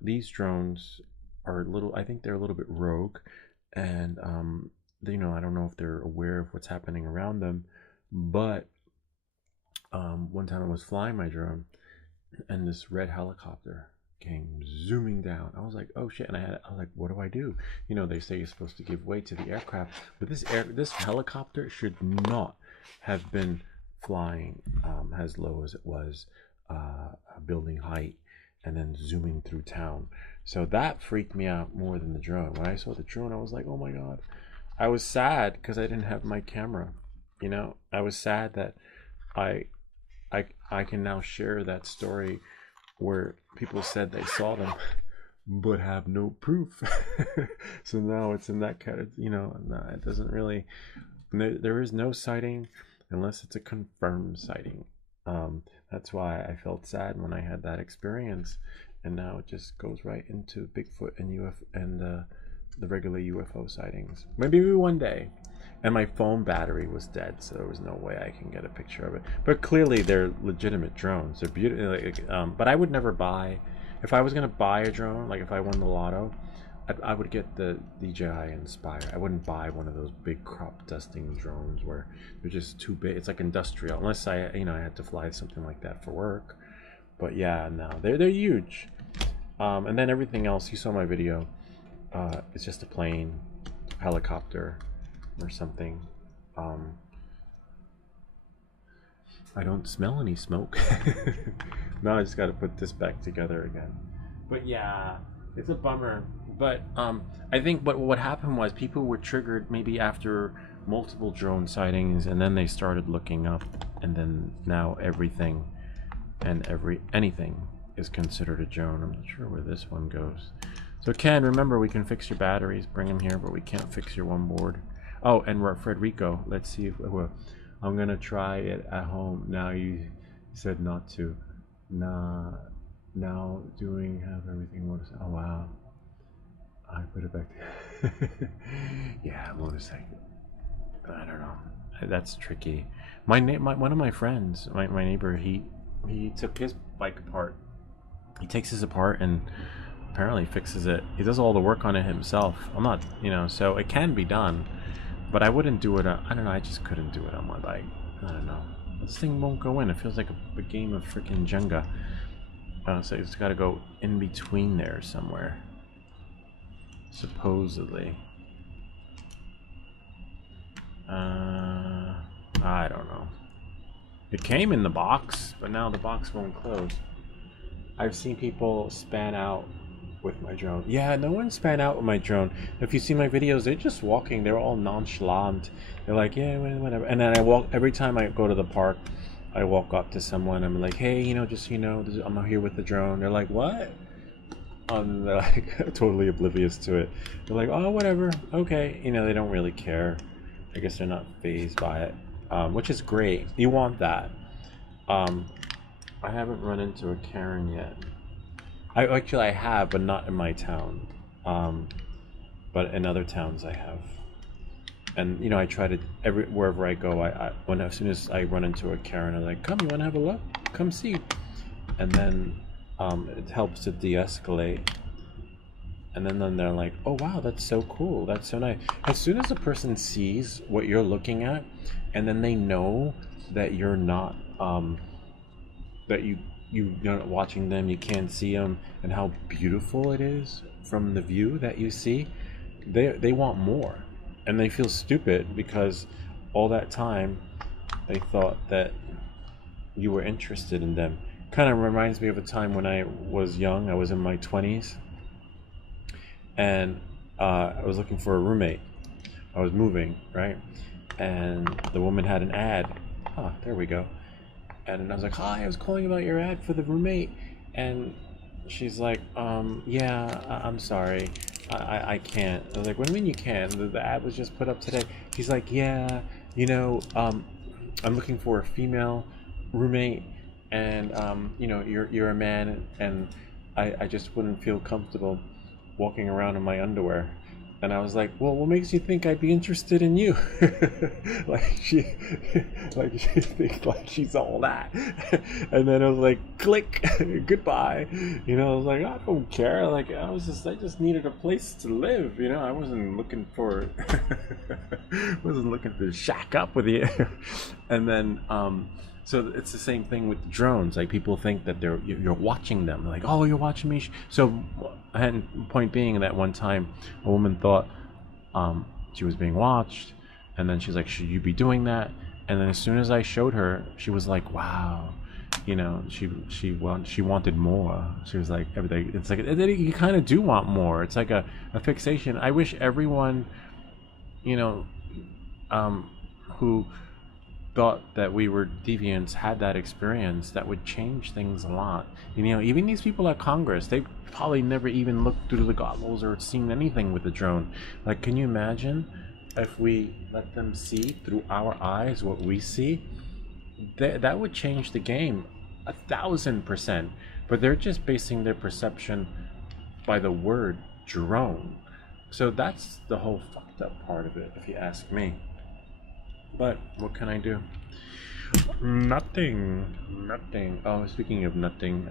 these drones are a little. I think they're a little bit rogue, and you know, I don't know if they're aware of what's happening around them. But one time I was flying my drone, and this red helicopter came zooming down. I was like, oh shit. And I was like, what do I do? You know, they say you're supposed to give way to the aircraft, but this helicopter should not have been flying as low as it was, building height, and then zooming through town. So that freaked me out more than the drone. When I saw the drone, I was like, oh my god. I was sad because I didn't have my camera. You know, I was sad that I can now share that story where people said they saw them but have no proof. So now it's in that kind of, you know, it doesn't really, there is no sighting unless it's a confirmed sighting. That's why I felt sad when I had that experience, and now it just goes right into Bigfoot and the regular UFO sightings. Maybe one day. And my phone battery was dead, so there was no way I can get a picture of it. But clearly, they're legitimate drones. They're beautiful. But I would never buy. If I was gonna buy a drone, like if I won the lotto, I would get the DJI Inspire. I wouldn't buy one of those big crop dusting drones where they're just too big. It's like industrial, unless I had to fly something like that for work. But yeah, no, they're huge. And then everything else, you saw my video. It's just a plane, helicopter, or something. I don't smell any smoke. Now I just got to put this back together again. But yeah, it's a bummer. But I think what happened was people were triggered maybe after multiple drone sightings, and then they started looking up, and then now everything and anything is considered a drone. I'm not sure where this one goes. So Ken, remember, we can fix your batteries, bring them here, but we can't fix your one board. Oh, and we're at Frederico. Let's see if I'm gonna try it at home. Now you said not to. Nah, now doing have everything. Oh wow, I put it back there. Yeah, motorcycle. I don't know. That's tricky. One of my friends, my neighbor, he took his bike apart. He takes his apart and apparently fixes it. He does all the work on it himself. I'm not, so it can be done. But I wouldn't do it. I don't know. I just couldn't do it on my bike. I don't know. This thing won't go in. It feels like a game of freaking Jenga. So it's got to go in between there somewhere. Supposedly. I don't know. It came in the box, but now the box won't close. I've seen people span out with my drone. Yeah, no one span out with my drone. If you see my videos, they're just walking. They're all nonchalant. They're like, yeah, whatever. And then I walk, every time I go to the park, I walk up to someone. I'm like, hey, just I'm here with the drone. They're like, what? They're like totally oblivious to it. They're like, oh, whatever. Okay. They don't really care. I guess they're not fazed by it, which is great. You want that. I haven't run into a Karen yet. I have, but not in my town. But in other towns I have. And I try to wherever I go. As soon as I run into a Karen, I'm like, "Come, you want to have a look? Come see." And then it helps to de-escalate. And then they're like, "Oh wow, that's so cool. That's so nice." As soon as a person sees what you're looking at, and then they know that you're not that you're not watching them, you can't see them, and how beautiful it is from the view that you see, they want more, and they feel stupid because all that time they thought that you were interested in them. Kind of reminds me of a time when I was young. I was in my 20s, and I was looking for a roommate. I was moving, right? and the woman had an ad. Oh, there we go. And I was like, hi, I was calling about your ad for the roommate. And she's like, yeah, I'm sorry. I can't. I was like, what do you mean you can't? The ad was just put up today. He's like, yeah, I'm looking for a female roommate, and you're a man, and I just wouldn't feel comfortable walking around in my underwear. And I was like, well, what makes you think I'd be interested in you? like she thinks like she's all that. And then I was like, click, goodbye. I was like, I don't care. Like I just needed a place to live. I wasn't looking for, shack up with you. And then, so it's the same thing with the drones. Like people think that you're watching them. Like, oh, you're watching me. So, and point being that one time a woman thought she was being watched, and then she's like, should you be doing that? And then as soon as I showed her, she was like, wow. She wanted more. She was like, everything. It's like you kind of do want more. It's like a fixation. I wish everyone, who thought that we were deviants had that experience. That would change things a lot. Even these people at Congress, they probably never even looked through the goggles or seen anything with the drone. Like, can you imagine if we let them see through our eyes what we see? That would change the game 1,000%. But they're just basing their perception by the word drone. So that's the whole fucked up part of it, if you ask me. But what can I do? Nothing. Oh, speaking of nothing,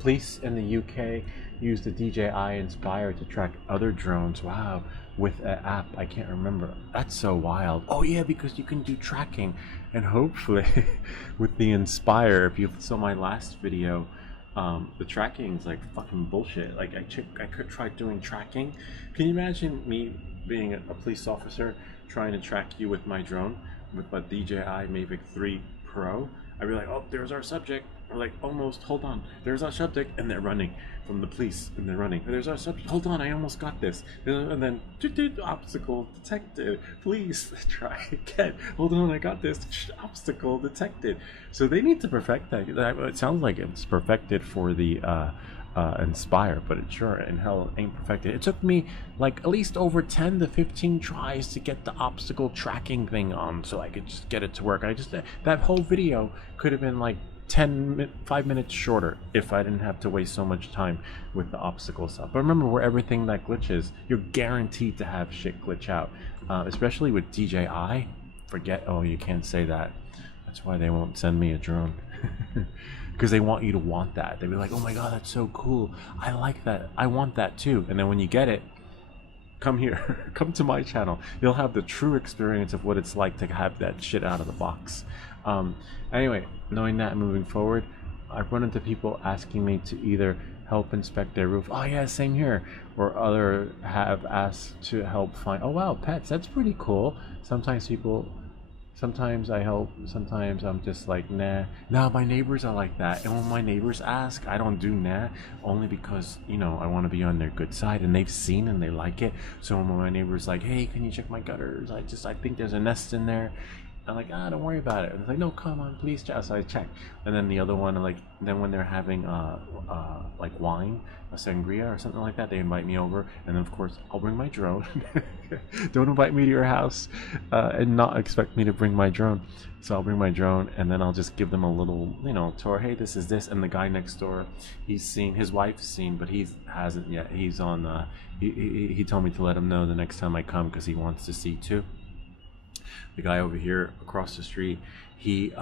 police in the UK use the DJI Inspire to track other drones. Wow, with an app. I can't remember. That's so wild. Oh yeah, because you can do tracking, and hopefully, with the Inspire, if you saw my last video, the tracking is like fucking bullshit. Like I could try doing tracking. Can you imagine me being a police officer trying to track you with my drone, with my DJI Mavic 3 Pro? I'd be like, oh, there's our subject. We're like, almost, hold on, there's our subject, and they're running from the police, and they're running. There's our subject, hold on, I almost got this. And then, obstacle detected, please, try again. Hold on, I got this, obstacle detected. So they need to perfect that. It sounds like it's perfected for the Inspire, but it sure in hell ain't perfected. It took me like at least over 10 to 15 tries to get the obstacle tracking thing on, so I could just get it to work. That whole video could have been like 5 minutes shorter if I didn't have to waste so much time with the obstacle stuff. But remember, where everything that glitches, you're guaranteed to have shit glitch out, especially with DJI. You can't say that. That's why they won't send me a drone. Because they want you to want that. They'd be like, oh my god, that's so cool, I like that, I want that too. And then when you get it, come here. Come to my channel. You'll have the true experience of what it's like to have that shit out of the box. Anyway, knowing that, moving forward, I've run into people asking me to either help inspect their roof. Oh yeah, same here. Or other have asked to help find, oh wow, pets, that's pretty cool. Sometimes I help, sometimes I'm just like, nah. Nah, my neighbors are like that. And when my neighbors ask, I don't do nah, only because, I want to be on their good side, and they've seen and they like it. So when my neighbor's like, hey, can you check my gutters? I think there's a nest in there. I'm like, don't worry about it. And it's like, no, come on, please check. So I check. And then the other one, then when they're having like wine, a sangria or something like that, they invite me over, and then of course I'll bring my drone. Don't invite me to your house and not expect me to bring my drone. So I'll bring my drone, and then I'll just give them a little, tour. Hey, this is this. And the guy next door, he's seen, his wife's seen, but he hasn't yet. He's on. He told me to let him know the next time I come, because he wants to see too. The guy over here across the street, he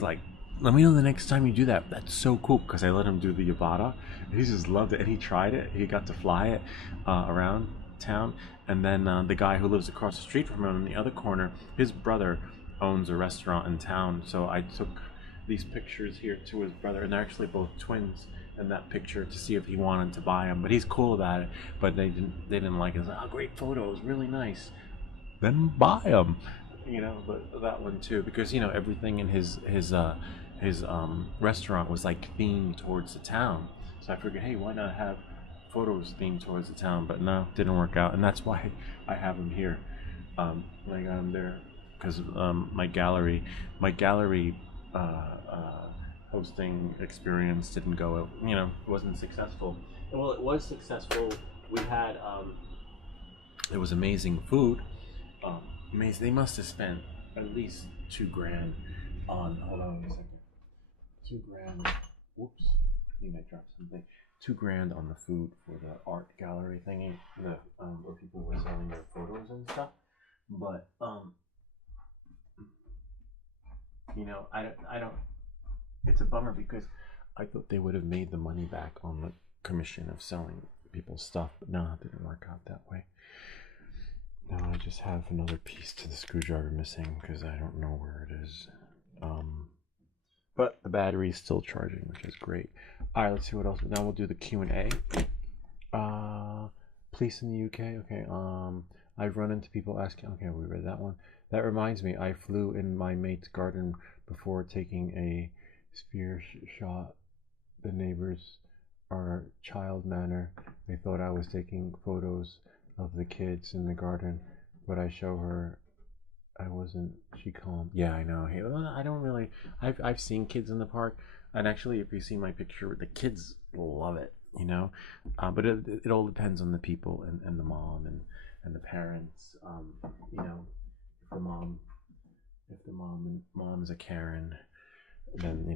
like, let me know the next time you do that. That's so cool, because I let him do the Yabata. He just loved it, and he tried it. He got to fly it around town. And then the guy who lives across the street from him in the other corner, his brother owns a restaurant in town. So I took these pictures here to his brother, and they're actually both twins in that picture, to see if he wanted to buy them. But he's cool about it. But they didn't like it. It's like, oh, great photos, really nice. Then buy them. But that one too, because everything in his restaurant was like themed towards the town. So I figured, hey, why not have photos themed towards the town, but no, didn't work out, and that's why I have them here. I got them there because my gallery hosting experience didn't go, it wasn't successful. Well, it was successful. We had it was amazing food. Amazing. They must have spent at least $2,000 on. Hold on a second. $2,000. Whoops. I think I dropped something. $2,000 on the food for the art gallery thingy, where people were selling their photos and stuff. But I don't. It's a bummer because I thought they would have made the money back on the commission of selling people's stuff, but no, it didn't work out that way. Now I just have another piece to the screwdriver missing because I don't know where it is. But the battery is still charging, which is great. All right, let's see what else. Now we'll do the Q&A. Police in the UK. Okay. I've run into people asking. Okay, we read that one. That reminds me, I flew in my mate's garden before taking a spear shot. The neighbors are child manner. They thought I was taking photos of the kids in the garden, but I show her I wasn't. She calmed. Yeah, I know. Hey, I don't really. I've seen kids in the park, and actually, if you see my picture, the kids love it. But it all depends on the people and the mom and the parents. If the mom's a Karen, then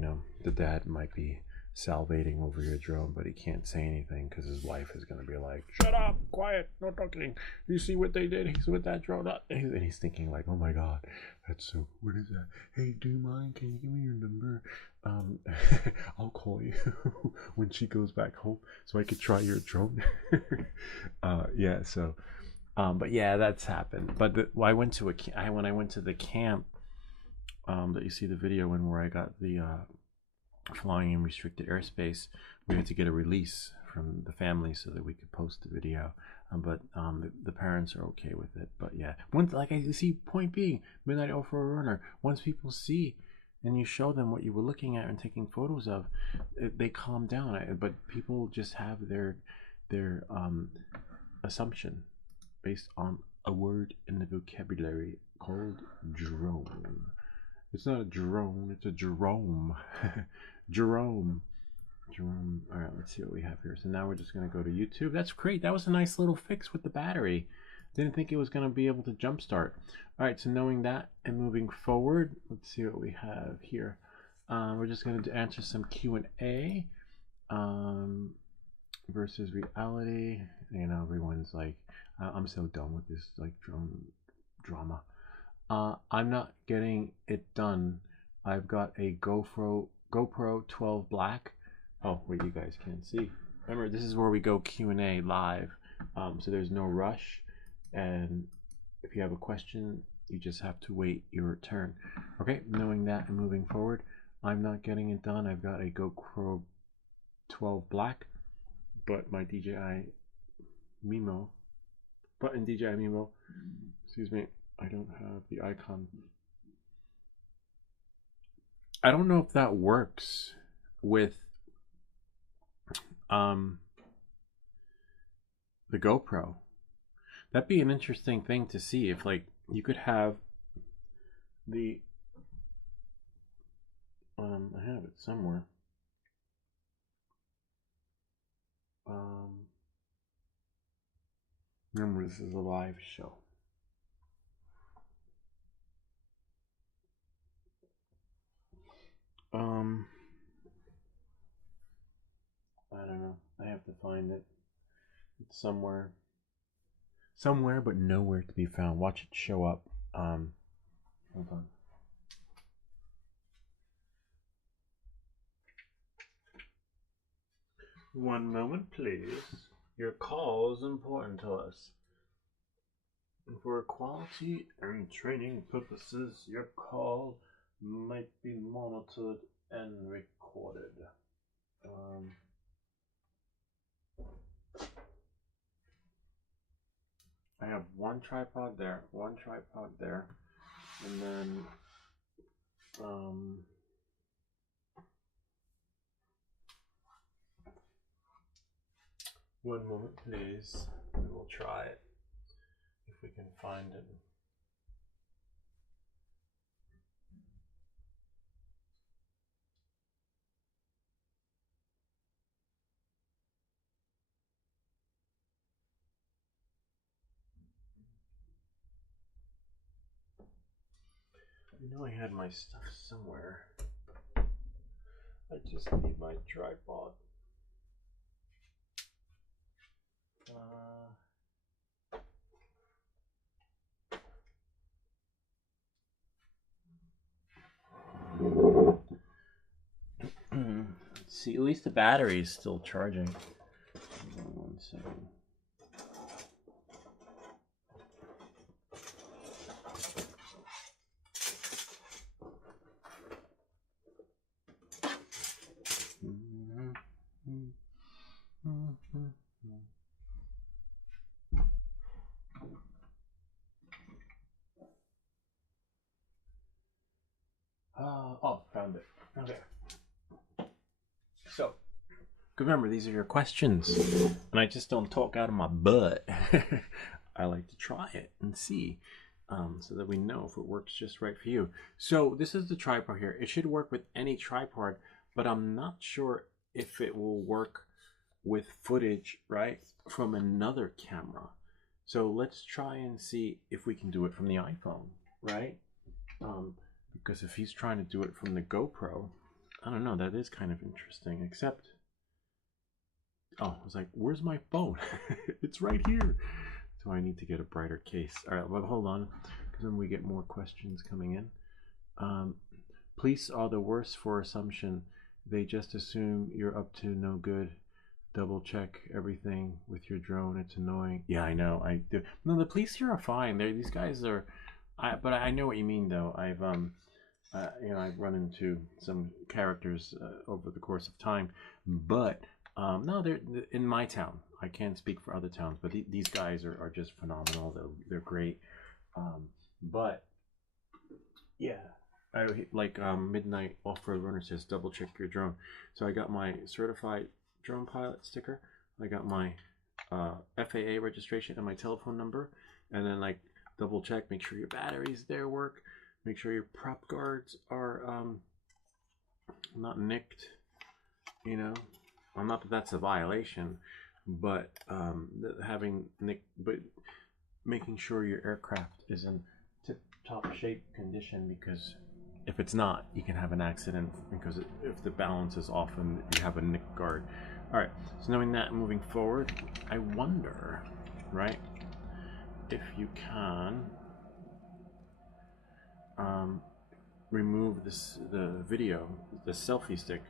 the dad might be salivating over your drone, but he can't say anything because his wife is going to be like, shut up, quiet, no talking. You see what they did? He's with that drone. And he's thinking like, oh my god, that's so, what is that? Hey, do you mind? Can you give me your number? I'll call you when she goes back home so I could try your drone. Yeah, so but yeah, that's happened. But when I went to the camp that you see the video in, where I got the flying in restricted airspace, we had to get a release from the family so that we could post the video. But the parents are okay with it. But yeah, once, like I see, point being, Midnight Oil for a Runner, once people see and you show them what you were looking at and taking photos of, they calm down. But people just have their assumption based on a word in the vocabulary called drone. It's not a drone, it's a Jerome. Jerome. All right, let's see what we have here. So now we're just going to go to YouTube. That's great. That was a nice little fix with the battery. Didn't think it was going to be able to jumpstart. All right, so knowing that and moving forward, let's see what we have here. We're just going to answer some Q&A versus reality. Everyone's like, I'm so done with this like drone drama. I'm not getting it done. I've got a GoPro 12 Black. Oh, wait, you guys can't see. Remember, this is where we go Q&A live. So there's no rush. And if you have a question, you just have to wait your turn. Okay, knowing that and moving forward, I'm not getting it done. I've got a GoPro 12 Black, but my DJI Mimo, excuse me, I don't have the icon. I don't know if that works with the GoPro. That'd be an interesting thing to see if like you could have the I have it somewhere. Remember, this is a live show. I don't know. I have to find it. It's somewhere, but nowhere to be found. Watch it show up. Hold on. One moment, please. Your call is important to us. For quality and training purposes, your call might be monitored and recorded. I have one tripod there, and then One moment, please. We will try it if we can find it. I know I had my stuff somewhere. I just need my tripod. Let's see, at least the battery is still charging. Hold on 1 second. Oh, found it. Okay. So, remember, these are your questions, and I just don't talk out of my butt. I like to try it and see, so that we know if it works just right for you. So this is the tripod here. It should work with any tripod, but I'm not sure if it will work with footage, right, from another camera. So let's try and see if we can do it from the iPhone, right? Because if he's trying to do it from the GoPro, I don't know, that is kind of interesting, except, oh, I was like, where's my phone? It's right here. So I need to get a brighter case. All right, well, hold on, because then we get more questions coming in. Police are the worst for assumption. They just assume you're up to no good. Double check everything with your drone. It's annoying. Yeah, I know. I do. No, the police here are fine. These guys are. But I know what you mean, though. I've I've run into some characters over the course of time, but no, they're in my town. I can't speak for other towns, but these guys are just phenomenal. They're great. But yeah, I like Midnight Off-Road Runner says double check your drone. So I got my certified drone pilot sticker. I got my FAA registration and my telephone number, and then like double check, make sure your batteries there work, make sure your prop guards are not nicked. You know, well, not that that's a violation, but making sure your aircraft is in tip-top shape condition, because if it's not, you can have an accident because if the balance is off and you have a nick guard. All right, so knowing that, moving forward, I wonder, right, if you can remove the video, the selfie stick.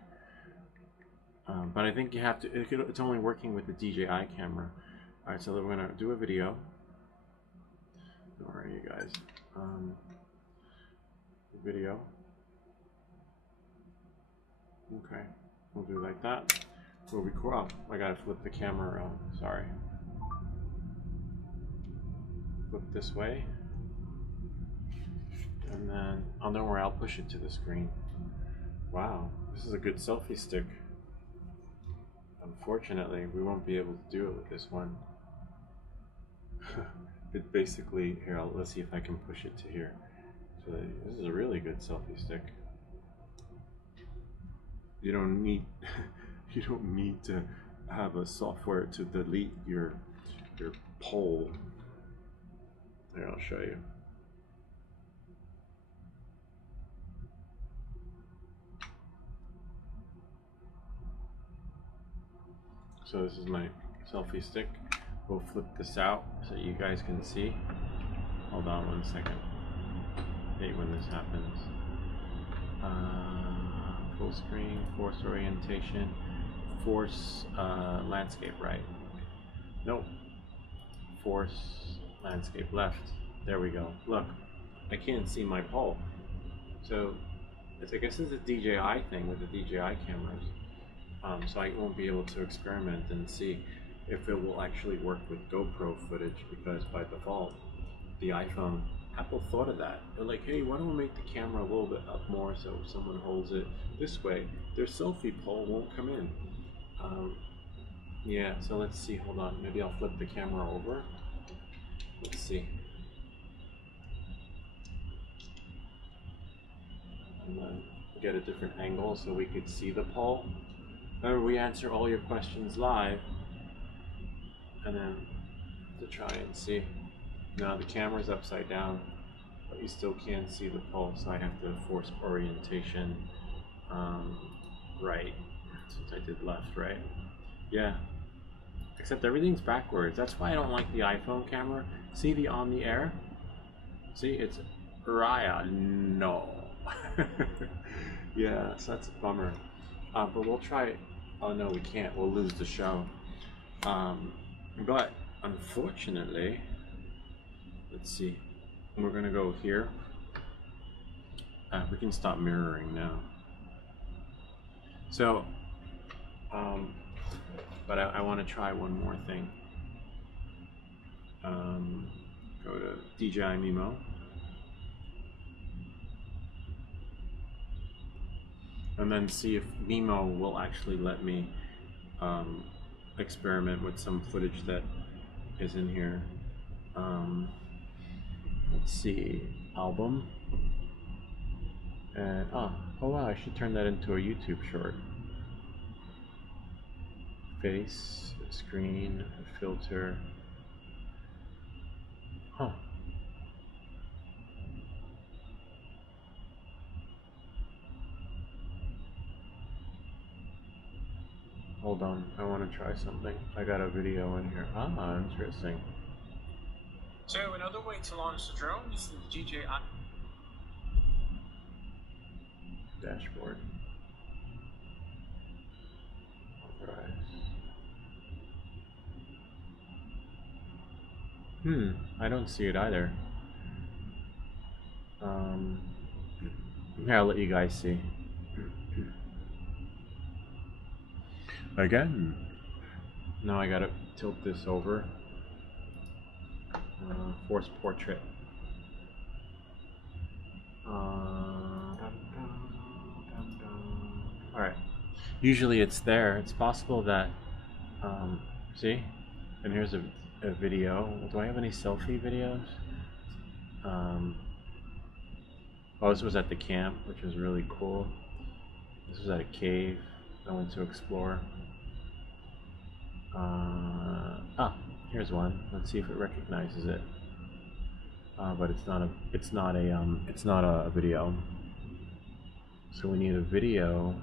But I think you have to, it's only working with the DJI camera. All right, so we're gonna do a video. Where are you guys? Video. Okay, we'll do like that. We'll record. Oh, I gotta flip the camera around. Sorry. Flip this way. And then, oh, don't worry, I'll push it to the screen. Wow, this is a good selfie stick. Unfortunately, we won't be able to do it with this one. It basically, here, let's see if I can push it to here. So this is a really good selfie stick. You don't need to have a software to delete your pole. Here, I'll show you. So this is my selfie stick. We'll flip this out so you guys can see. Hold on 1 second. Hate when this happens. Full screen, force orientation, force landscape right. Nope. Force landscape left. There we go. Look, I can't see my pole. So I guess it's a DJI thing with the DJI cameras. So I won't be able to experiment and see if it will actually work with GoPro footage, because by default, the iPhone, Apple thought of that. They're like, hey, why don't we make the camera a little bit up more so if someone holds it this way, their selfie pole won't come in. Yeah, so let's see, hold on, maybe I'll flip the camera over. Let's see. And then get a different angle so we could see the poll. Remember, we answer all your questions live. And then to try and see. Now the camera's upside down, but you still can't see the poll, so I have to force orientation right, since I did left, right? Yeah. Except everything's backwards. That's why I don't like the iPhone camera. See the on the air? See, it's Raya. No. Yeah, so that's a bummer. But we'll try. Oh no, we can't. We'll lose the show. But unfortunately, let's see. We're gonna go here. We can stop mirroring now. So, but I want to try one more thing. Go to DJI Mimo. And then see if Mimo will actually let me experiment with some footage that is in here. Let's see, album. And oh wow, I should turn that into a YouTube short. Face, screen, filter. Huh. Hold on, I want to try something. I got a video in here. Ah, interesting. So another way to launch the drone is the DJI Dashboard. Authorize. I don't see it either. Here, I'll let you guys see. Again. Now I gotta tilt this over. Force portrait. Alright. Usually it's there. It's possible that, see? And here's a video. Do I have any selfie videos? Oh, this was at the camp, which was really cool. This was at a cave I went to explore. Here's one. Let's see if it recognizes it. But it's not a video. So we need a video.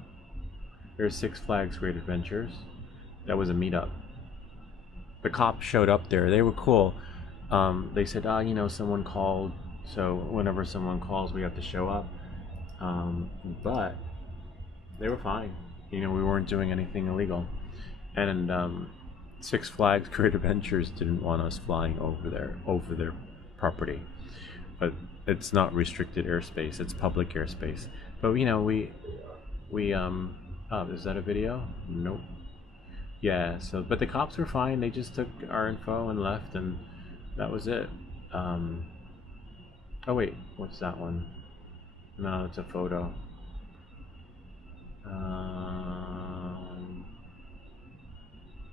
Here's Six Flags Great Adventures. That was a meetup. The cops showed up there. They were cool. They said, you know, someone called, so whenever someone calls, we have to show up. But they were fine. You know, we weren't doing anything illegal. And Six Flags Great Adventures didn't want us flying over their property. But it's not restricted airspace, it's public airspace. But you know, we is that a video? Nope. Yeah, so but the cops were fine. They just took our info and left, and that was it. Oh wait, what's that one? No, it's a photo.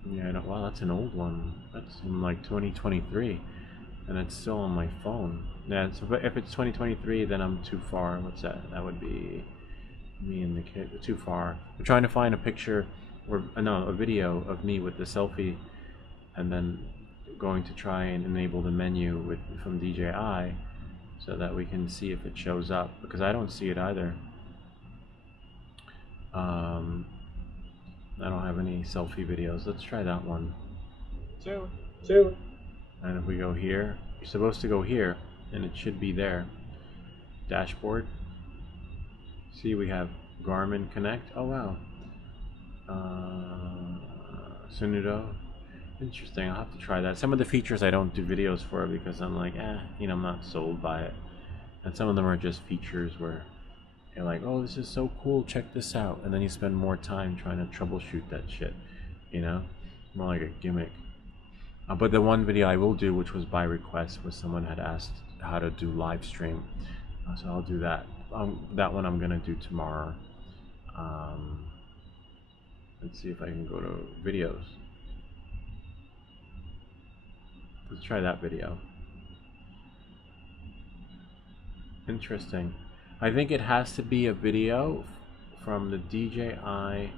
Yeah, no, wow, that's an old one. That's from like 2023, and it's still on my phone. Yeah, so if it's 2023, then I'm too far. What's that? That would be me and the kid. Too far. We're trying to find a picture, or no, a video of me with the selfie, and then going to try and enable the menu from DJI, so that we can see if it shows up, because I don't see it either. I don't have any selfie videos. Let's try that one. Two. And if we go here, you're supposed to go here, and it should be there. Dashboard. See, we have Garmin Connect. Oh wow. Sunudo. Interesting. I'll have to try that. Some of the features I don't do videos for because I'm like, you know, I'm not sold by it. And some of them are just features where you're like, oh, this is so cool, check this out. And then you spend more time trying to troubleshoot that shit, you know? More like a gimmick. But the one video I will do, which was by request, was someone had asked how to do live stream. So I'll do that. That one I'm gonna do tomorrow. Let's see if I can go to videos. Let's try that video. Interesting. I think it has to be a video from the DJI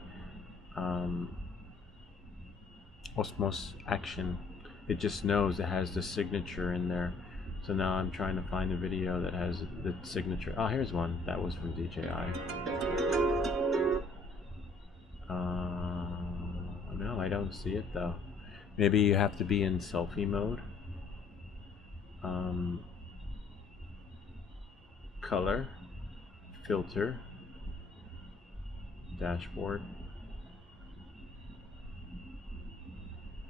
Osmos Action. It just knows it has the signature in there. So now I'm trying to find a video that has the signature. Oh, here's one. That was from DJI. No, I don't see it though. Maybe you have to be in selfie mode. Color, filter, dashboard.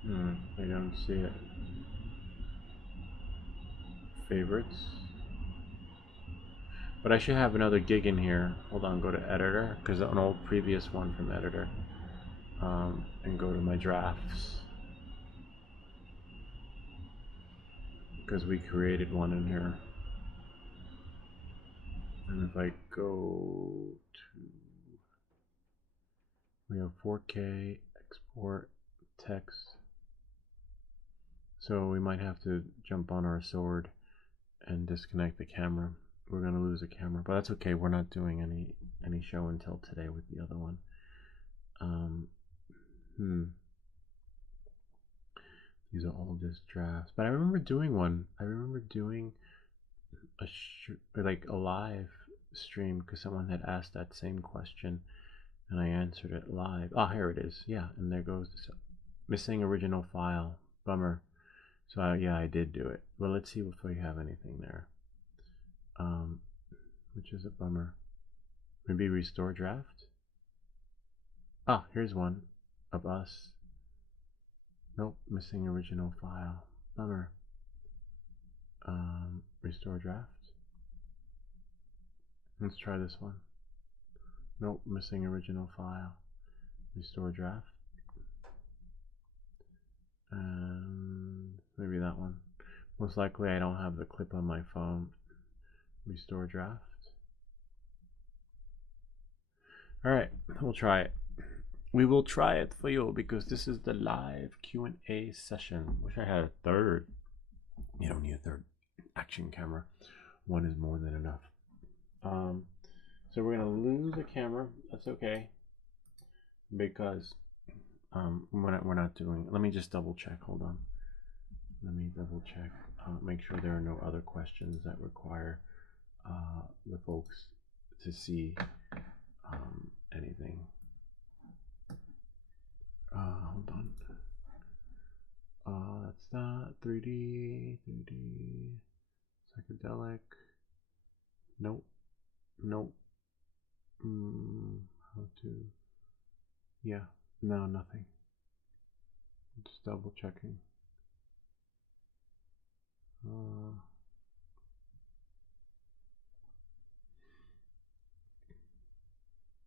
I don't see it. Favorites. But I should have another gig in here. Hold on, go to editor, because an old previous one from editor. And go to my drafts. Because we created one in here. And if I go to, we have 4K, export, text. So we might have to jump on our sword and disconnect the camera. We're gonna lose the camera, but that's okay. We're not doing any show until today with the other one. These are all just drafts, but I remember doing one. I remember doing like a live stream because someone had asked that same question, and I answered it live. Ah, here it is. Yeah, and there goes this missing original file. Bummer. So yeah, I did do it. Well, let's see if we have anything there. Which is a bummer. Maybe restore draft. Ah, here's one of us. Nope, missing original file. Bummer. Restore draft. Let's try this one. Nope, missing original file. Restore draft. And maybe that one. Most likely I don't have the clip on my phone. Restore draft. Alright, we'll try it. We will try it for you because this is the live Q&A session. Wish I had a third. You don't need a third action camera. One is more than enough. So we're gonna lose the camera. That's okay because we're not doing. Let me just double check. Hold on. Let me double check. Make sure there are no other questions that require the folks to see anything. Hold on. That's not 3D psychedelic. Nope. How to? Yeah. No, nothing. Just double checking. No.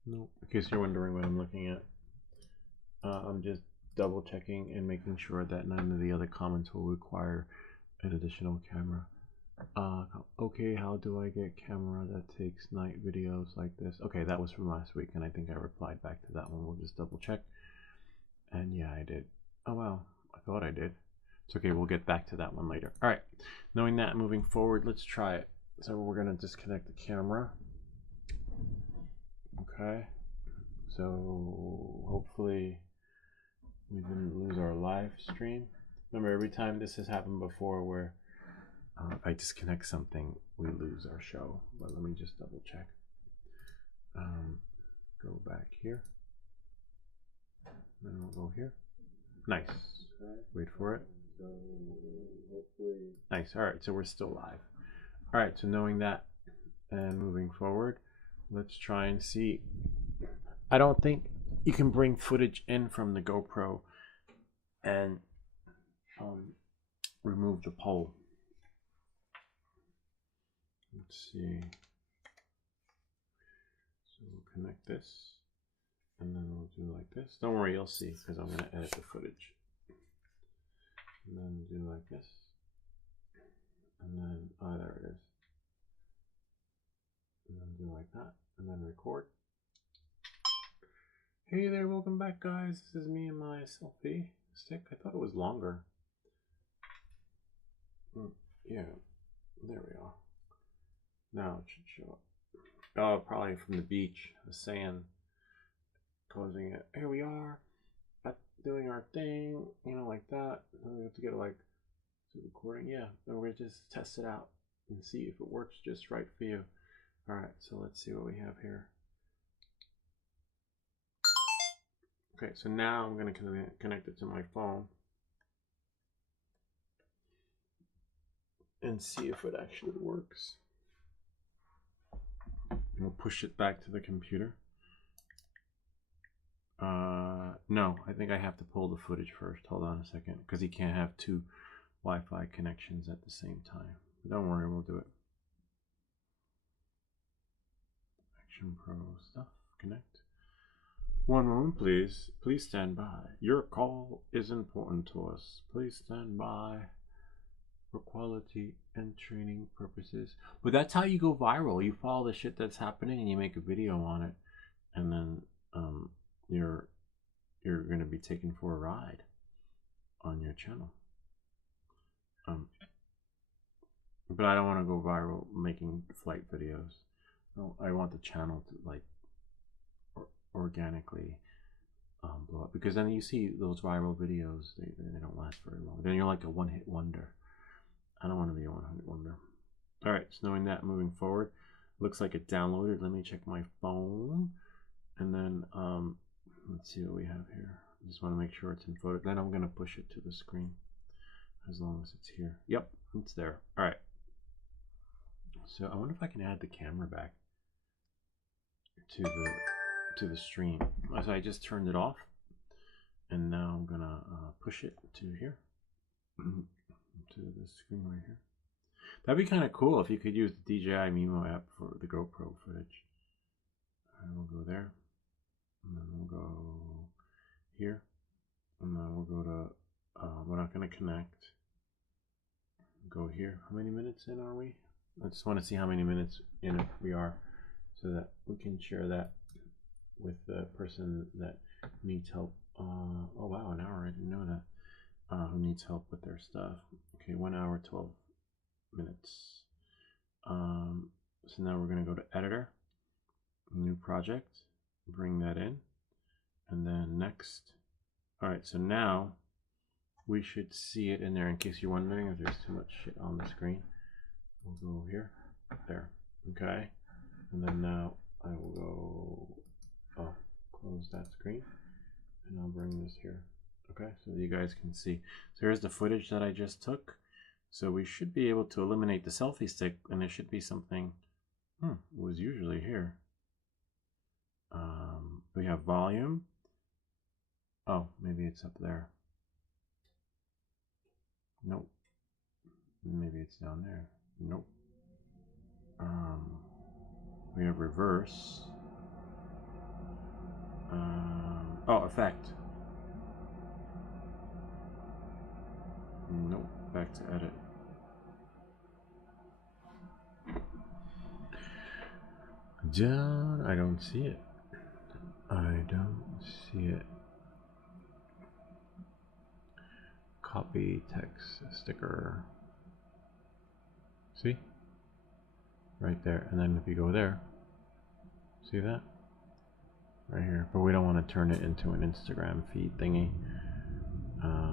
In case you're wondering what I'm looking at, I'm just double checking and making sure that none of the other comments will require an additional camera. Okay, how do I get camera that takes night videos like this? Okay, that was from last week, and I think I replied back to that one. We'll just double check. And yeah, I did. Oh well, I thought I did. It's okay, we'll get back to that one later. All right, knowing that, moving forward, let's try it. So we're gonna disconnect the camera. Okay, so hopefully we didn't lose our live stream. Remember, every time this has happened before where if I disconnect something, we lose our show. But let me just double check. Go back here. Then we'll go here. Nice. Wait for it. Nice. All right, so we're still live. All right, so knowing that and moving forward, let's try and see. I don't think you can bring footage in from the GoPro and remove the pole. Let's see. So we'll connect this, and then we'll do like this. Don't worry, you'll see because I'm going to edit the footage. And then do like this, and then there it is. And then do like that, and then record. Hey there, welcome back, guys. This is me and my selfie stick. I thought it was longer. Yeah, there we are. Now it should show up. Oh, probably from the beach, the sand causing it. Here we are, doing our thing, like that. And we have to get like to recording. Yeah, and we're just test it out and see if it works just right for you. All right, so let's see what we have here. Okay, so now I'm going to connect it to my phone and see if it actually works. We'll push it back to the computer. No, I think I have to pull the footage first. Hold on a second, because you can't have two Wi-Fi connections at the same time. But don't worry, we'll do it. Action Pro stuff, connect. One moment, please. Please stand by. Your call is important to us. Please stand by for quality and training purposes. But that's how you go viral. You follow the shit that's happening and you make a video on it, and then you're going to be taken for a ride on your channel. But I don't want to go viral making flight videos. No, I want the channel to like organically blow up, because then you see those viral videos, they don't last very long. Then you're like a one-hit wonder. I don't want to be a one-hit wonder. All right, so knowing that, moving forward, looks like it downloaded. Let me check my phone, and then let's see what we have here. I just want to make sure it's in photo. Then I'm going to push it to the screen as long as it's here. Yep, it's there. All right. So I wonder if I can add the camera back to the stream. So I just turned it off, and now I'm gonna push it to here, to the screen right here. That'd be kind of cool if you could use the DJI Mimo app for the GoPro footage. And we'll go there, and then we'll go here, and then we'll go to, we're not gonna connect. Go here. How many minutes in are we? I just want to see how many minutes in we are, so that we can share that with the person that needs help. Oh wow, an hour, I didn't know that. Who needs help with their stuff. Okay, 1 hour, 12 minutes. So now we're going to go to editor, new project, bring that in, and then next. All right, so now we should see it in there. In case you're wondering if there's too much shit on the screen, we'll go here, there, okay. And then now I will go, close that screen, and I'll bring this here. Okay, so you guys can see. So here's the footage that I just took. So we should be able to eliminate the selfie stick, and there should be something, it was usually here. We have volume. Oh, maybe it's up there. Nope. Maybe it's down there. Nope. We have reverse. Oh, effect. Nope. Back to edit. John, I don't see it. I don't see it. Copy text sticker. See? Right there. And then if you go there, see that? Right here. But we don't want to turn it into an Instagram feed thingy.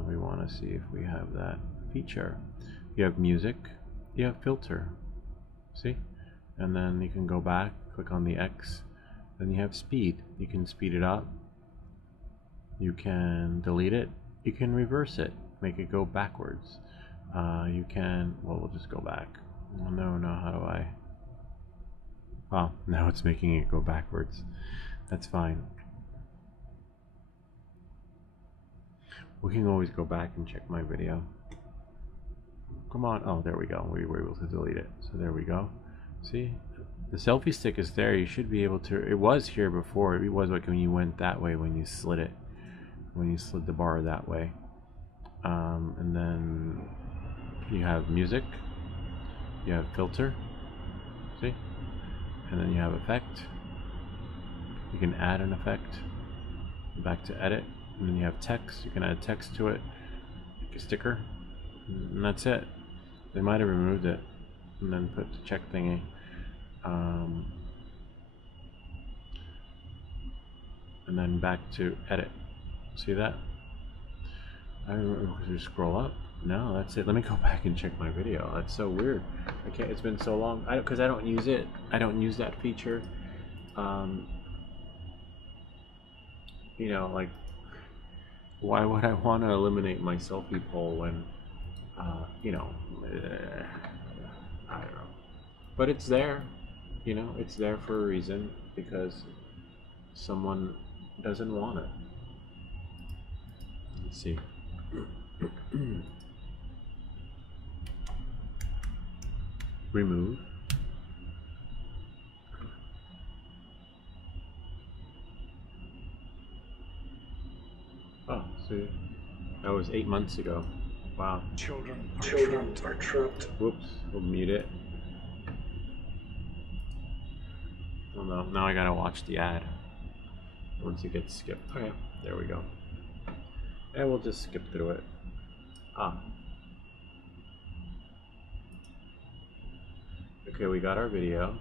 We want to see if we have that feature. You have music, you have filter. See? And then you can go back, click on the X, then you have speed. You can speed it up. You can delete it. You can reverse it, make it go backwards. You can, well, we'll just go back. Oh, no, how do I? Well, now it's making it go backwards. That's fine. We can always go back and check my video. Come on. Oh, there we go. We were able to delete it. So there we go. See? The selfie stick is there. You should be able to. It was here before. It was like when you went that way, when you slid it. When you slid the bar that way. And then you have music. You have filter. See? And then you have effect. You can add an effect. Back to edit. And then you have text. You can add text to it. Like a sticker. And that's it. They might have removed it and then put the check thingy. And then back to edit. See that? I remember to scroll up. No, that's it. Let me go back and check my video. That's so weird. I can't. It's been so long. Because I don't use it. I don't use that feature. You know, like, why would I want to eliminate my selfie poll when, you know, I don't know. But it's there. You know, it's there for a reason, because someone doesn't want it. Let's see. Remove. Oh, see, that was 8 months ago. Wow. Children are trapped. Whoops, we'll mute it. Oh no, now I gotta watch the ad. Once it gets skipped. Okay, there we go. And we'll just skip through it. Ah. Okay, we got our video.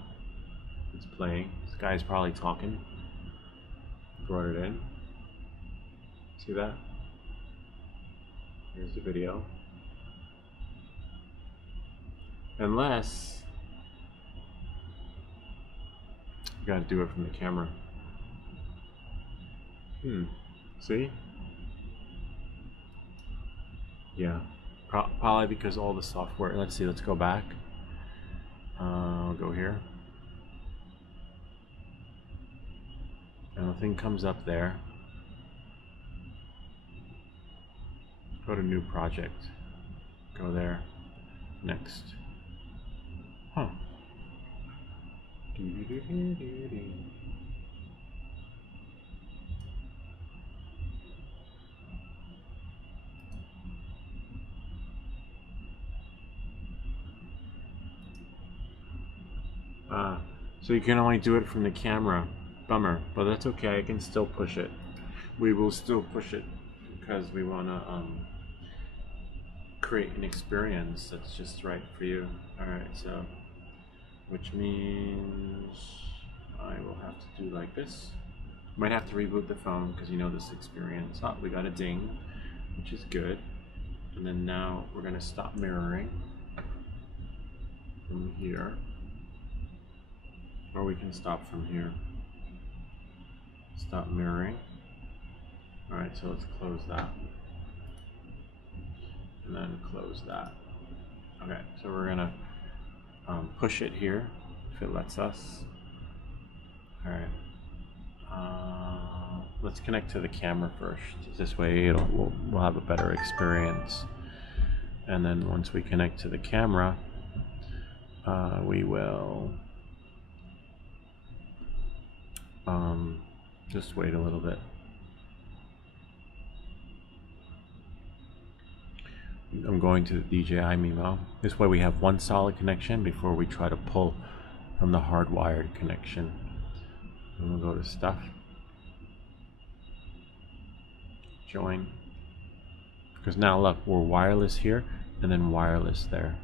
It's playing. This guy's probably talking. Brought it in. See that? Here's the video. Unless you gotta do it from the camera. See? Yeah. Probably because all the software. Let's see, let's go back. I'll go here. And the thing comes up there. Go to new project. Go there. Next. Huh. So you can only do it from the camera. Bummer, but that's okay. I can still push it. We will still push it because we want to create an experience that's just right for you. Alright, so which means I will have to do like this. Might have to reboot the phone because you know this experience. Oh, we got a ding, which is good. And then now we're going to stop mirroring from here. Or we can stop from here. Stop mirroring. Alright, so let's close that. And then close that. Okay, so we're gonna push it here, if it lets us. Alright. Let's connect to the camera first. This way we'll have a better experience. And then once we connect to the camera, we will just wait a little bit. I'm going to the DJI Mimo. This way we have one solid connection before we try to pull from the hardwired connection. And we'll go to stuff. Join. Because now look, we're wireless here and then wireless there.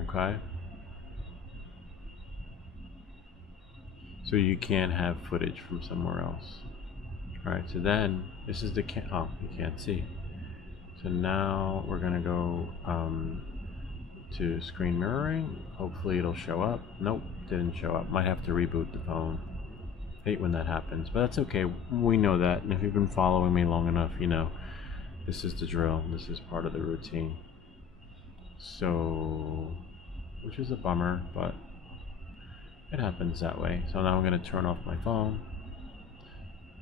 Okay? So you can't have footage from somewhere else. Alright, so then this is the oh, you can't see. So now we're gonna go to screen mirroring. Hopefully it'll show up. Nope, didn't show up. Might have to reboot the phone. Hate when that happens, but that's okay. We know that, and if you've been following me long enough, you know this is the drill. This is part of the routine. So, which is a bummer, but it happens that way. So now I'm gonna turn off my phone.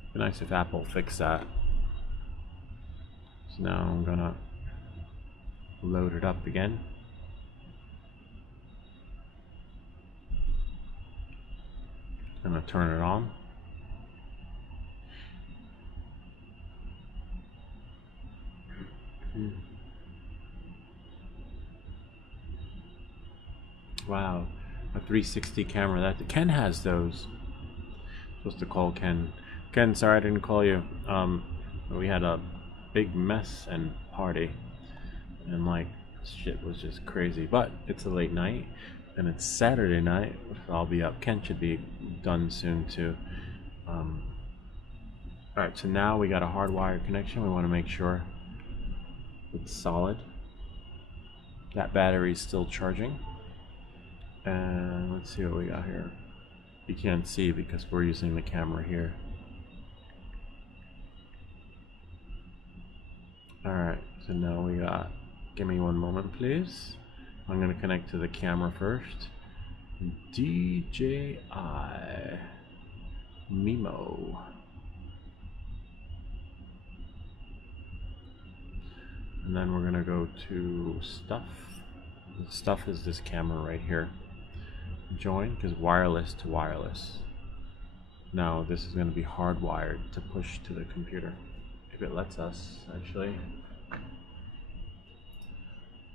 It'd be nice if Apple fixed that. So now I'm gonna load it up again. I'm gonna turn it on. Wow, a 360 camera. That Ken has those. Supposed to call Ken. Ken, sorry I didn't call you. We had a big mess and party, and like Shit was just crazy. But it's a late night, and it's Saturday night. So I'll be up. Ken should be done soon too. Um, all right, so now we got a hardwired connection. We want to make sure it's solid. That battery's still charging. And let's see what we got here. You can't see because we're using the camera here. Alright, so now we got, give me one moment please. I'm going to connect to the camera first. DJI Mimo. And then we're going to go to stuff. The stuff is this camera right here. Join, because wireless to wireless. Now this is going to be hardwired to push to the computer. If it lets us, actually.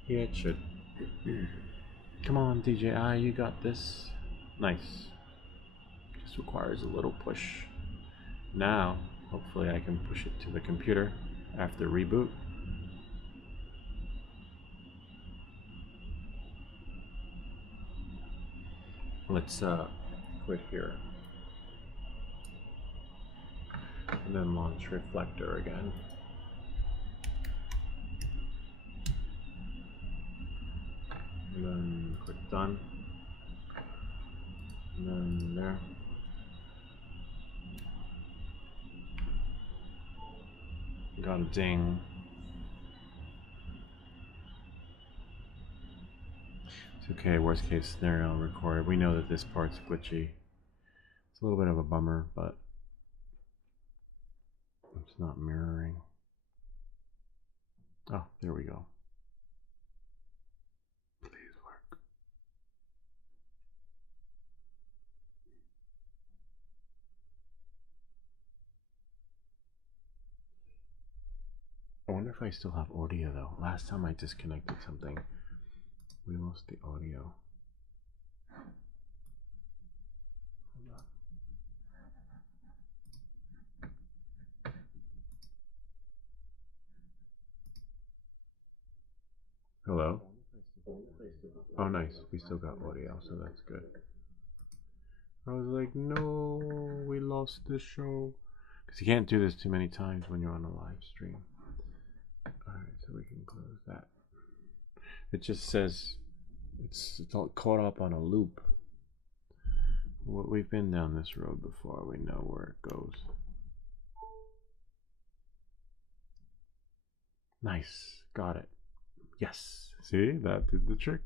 Yeah, it should. Come on, DJI, you got this. Nice. Just requires a little push. Now, hopefully I can push it to the computer after reboot. Let's quit here. And then launch Reflector again. And then click done. And then there. Got a ding. It's okay, worst case scenario, I'll record it. We know that this part's glitchy. It's a little bit of a bummer, but it's not mirroring. Oh, there we go. Please work. I wonder if I still have audio though. Last time I disconnected something, we lost the audio. Hold on. Hello? Oh, nice. We still got audio, so that's good. I was like, no, we lost the show. Because you can't do this too many times when you're on a live stream. Alright, so we can close that. It just says it's all caught up on a loop. We've been down this road before. We know where it goes. Nice. Got it. Yes. See? That did the trick.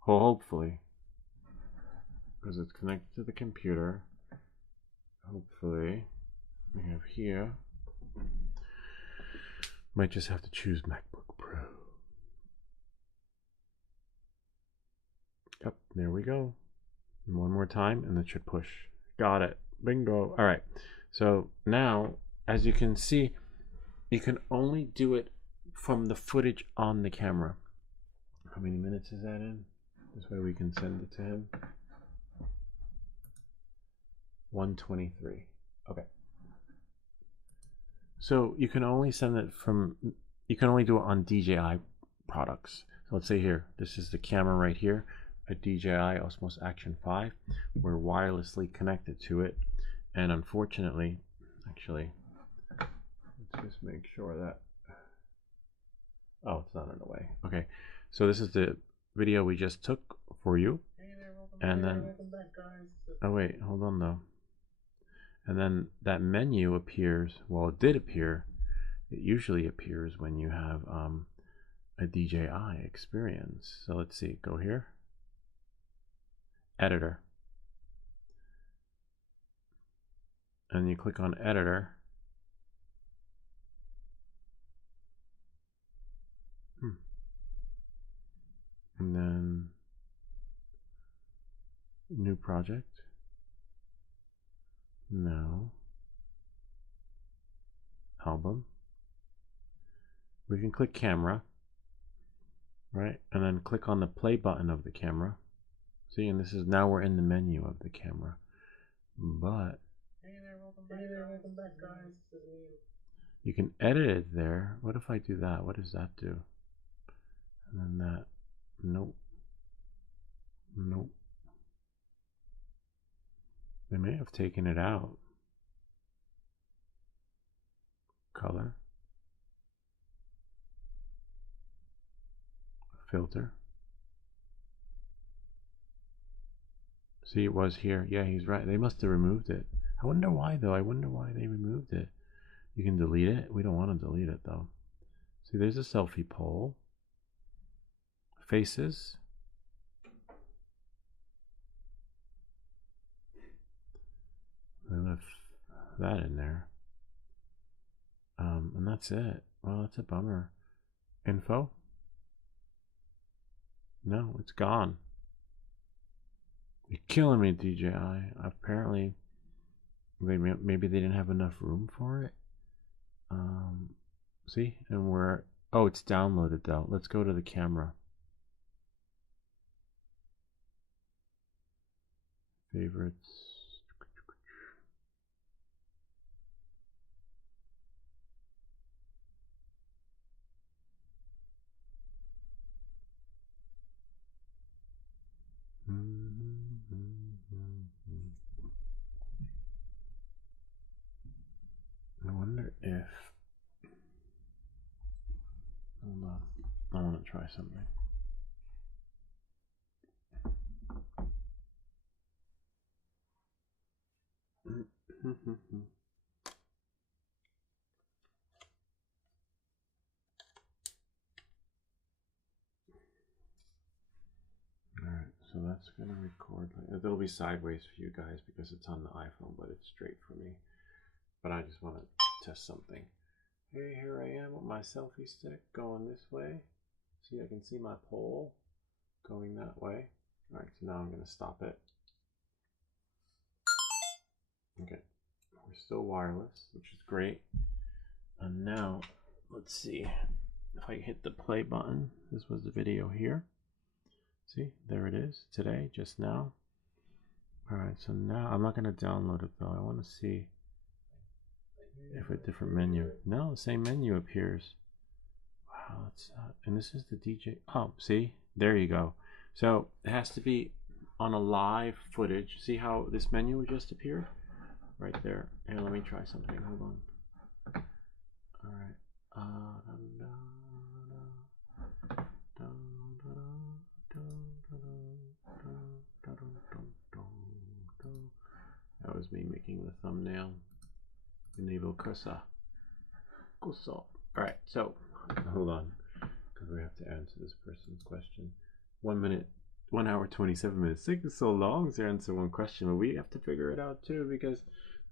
Hopefully. Because it's connected to the computer. Hopefully. We have here. Might just have to choose MacBook Pro. Yep, there we go. And one more time, and it should push. Got it. Bingo. All right. So now, as you can see, you can only do it from the footage on the camera. How many minutes is that in? This way we can send it to him. 123. Okay. So you can only send it from, you can only do it on DJI products. So let's say here, this is the camera right here, a DJI Osmos Action 5. We're wirelessly connected to it. And unfortunately, actually, let's just make sure that, oh, it's not in the way. Okay, so this is the video we just took for you. Hey there, and then, back, guys. Oh wait, hold on though. And then that menu appears, well it did appear, it usually appears when you have a DJI experience. So let's see, go here. Editor. And you click on editor. And then new project. No. Album. We can click camera, right? And then click on the play button of the camera. See, and this is, now we're in the menu of the camera. But Hey there, welcome back, guys. This is me. you can edit it there. What if I do that? What does that do? And then that. Nope. Nope. They may have taken it out. Color. Filter. See, it was here. Yeah, he's right. They must have removed it. I wonder why, though. I wonder why they removed it. You can delete it. We don't want to delete it, though. See, there's a selfie poll. Faces. I left that in there. And that's it. Well, that's a bummer. Info? No, it's gone. You're killing me, DJI. Apparently, maybe they didn't have enough room for it. See, and we're oh, it's downloaded though. Let's go to the camera. Favorites. I wonder if. Hold on. I want to try something. Alright, so that's going to record. It'll be sideways for you guys because it's on the iPhone, but it's straight for me. But I just want to test something. Hey, here I am with my selfie stick going this way. See, I can see my pole going that way. Alright, so now I'm going to stop it. Okay, we're still wireless, which is great. And now, let's see if I hit the play button. This was the video here. See, there it is today, just now. Alright, so now I'm not going to download it though. I want to see if a different menu. No, the same menu appears. Wow, that's and this is the DJ. Oh, see, there you go. So it has to be on a live footage. See how this menu just appeared right there. Here, let me try something. Hold on. All right. That was me making the thumbnail. Enable cursor. All right, so hold on, because we have to answer this person's question. 1 minute, 1 hour 27 minutes. It takes so long to answer one question, but we have to figure it out too because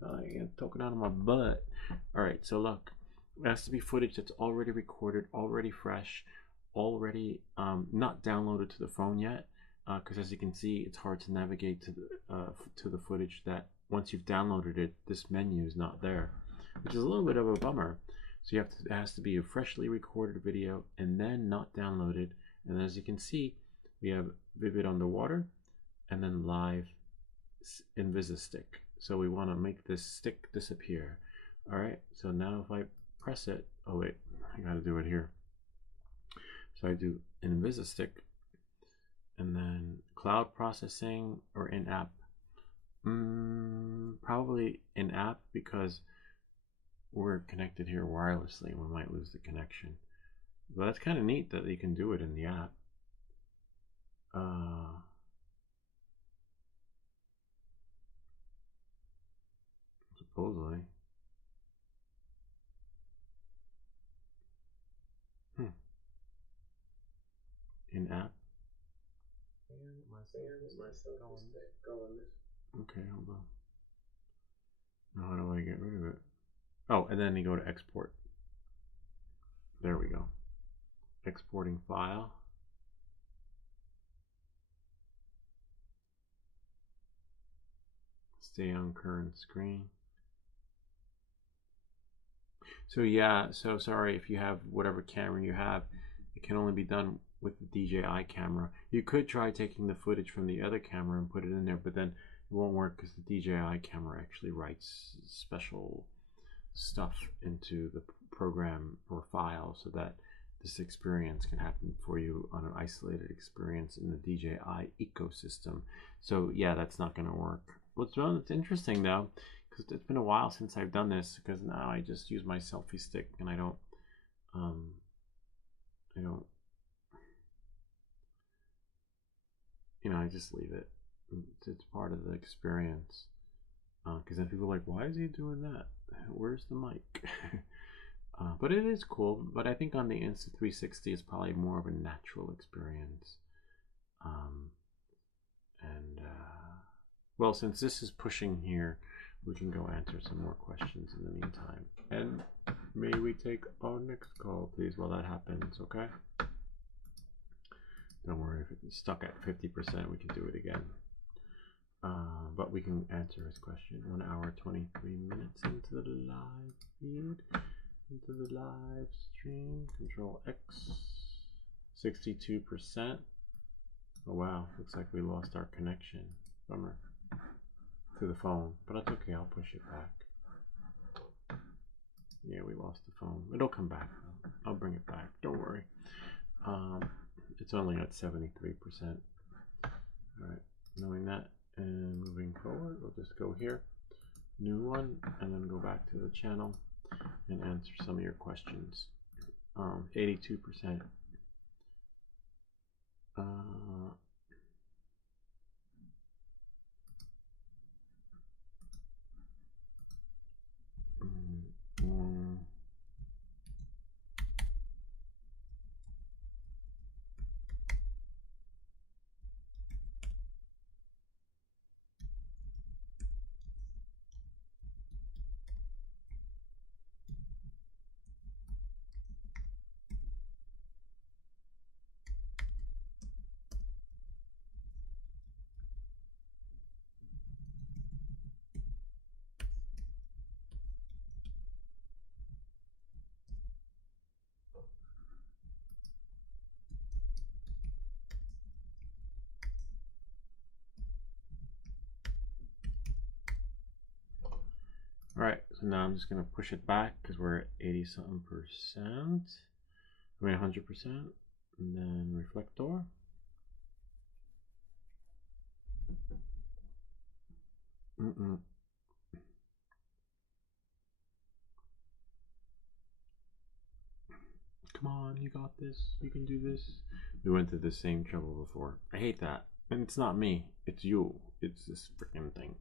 I get talking out of my butt. All right, so look, it has to be footage that's already recorded, already fresh, already not downloaded to the phone yet, because as you can see, it's hard to navigate to the footage that once you've downloaded it, this menu is not there, which is a little bit of a bummer. So it has to be a freshly recorded video and then not downloaded. And as you can see, we have vivid underwater and then live Invisistick. So we want to make this stick disappear. All right, so now if I press it, oh wait, I got to do it here. So I do Invisistick and then cloud processing or in-app. Probably in-app because we're connected here wirelessly. We might lose the connection. But that's kind of neat that you can do it in the app. Supposedly. In-app. Okay, hold on. Now how do I get rid of it? Oh, and then you go to export. There we go. Exporting file. Stay on current screen. So yeah, so sorry if you have whatever camera you have, it can only be done with the DJI camera. You could try taking the footage from the other camera and put it in there, but then it won't work because the DJI camera actually writes special stuff into the program or file so that this experience can happen for you on an isolated experience in the DJI ecosystem. So yeah, that's not going to work. It's interesting though, because it's been a while since I've done this, because now I just use my selfie stick and I don't I just leave it. It's part of the experience. Because then people are like, why is he doing that? Where's the mic? But it is cool. But I think on the Insta360 is probably more of a natural experience. Well, since this is pushing here, we can go answer some more questions in the meantime. And may we take our next call, please, while that happens, okay? Don't worry, if it's stuck at 50%, we can do it again. But we can answer his question. 1 hour, 23 minutes into the live feed, into the live stream. Control X, 62%. Oh wow, looks like we lost our connection. Bummer. To the phone, but that's okay. I'll push it back. Yeah, we lost the phone. It'll come back. I'll bring it back. Don't worry. It's only at 73%. All right, knowing that. And moving forward, we'll just go here, new one, and then go back to the channel and answer some of your questions. 82%. All right, so now I'm just gonna push it back because we're at 80-something percent. I mean 100%, and then reflector. Come on, you got this. You can do this. We went through the same trouble before. I hate that. And it's not me. It's you. It's this freaking thing.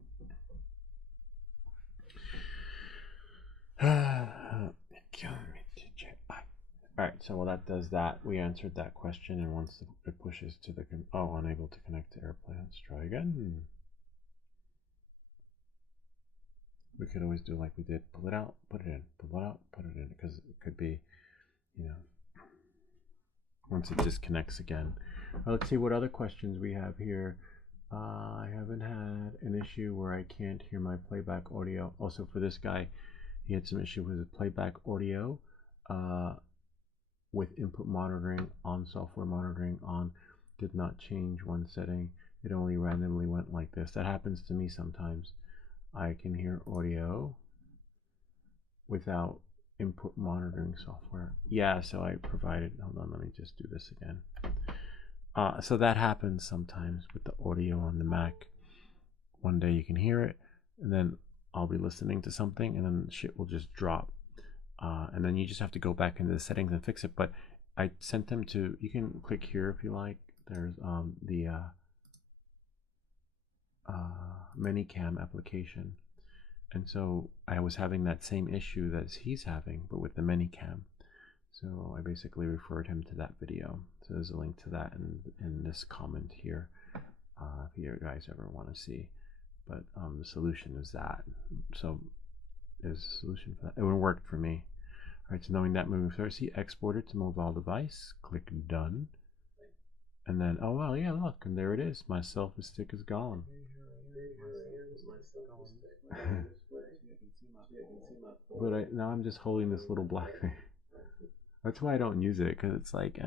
Alright, so while that does that, we answered that question, and once it pushes to the... unable to connect to AirPlay. Let's try again. We could always do like we did. Pull it out, put it in. Pull it out, put it in. Because it could be, once it disconnects again. Let's see what other questions we have here. I haven't had an issue where I can't hear my playback audio. Also for this guy, he had some issue with his playback audio with input monitoring on, software monitoring on. Did not change one setting. It only randomly went like this. That happens to me sometimes. I can hear audio without input monitoring software. Yeah, so I provided, hold on, let me just do this again. So that happens sometimes with the audio on the Mac. One day you can hear it, and then I'll be listening to something, and then shit will just drop. And then you just have to go back into the settings and fix it. But I sent them to, you can click here if you like. There's the Minicam application. And so I was having that same issue that he's having, but with the Minicam. So I basically referred him to that video. So there's a link to that in this comment here, if you guys ever want to see. But the solution is that. So there's a solution for that. It worked for me. All right, so knowing that, moving forward, see exported to mobile device. Click done. And then, oh well, yeah, look, and there it is. My selfie stick is gone. But now I'm just holding this little black thing. That's why I don't use it, because it's like,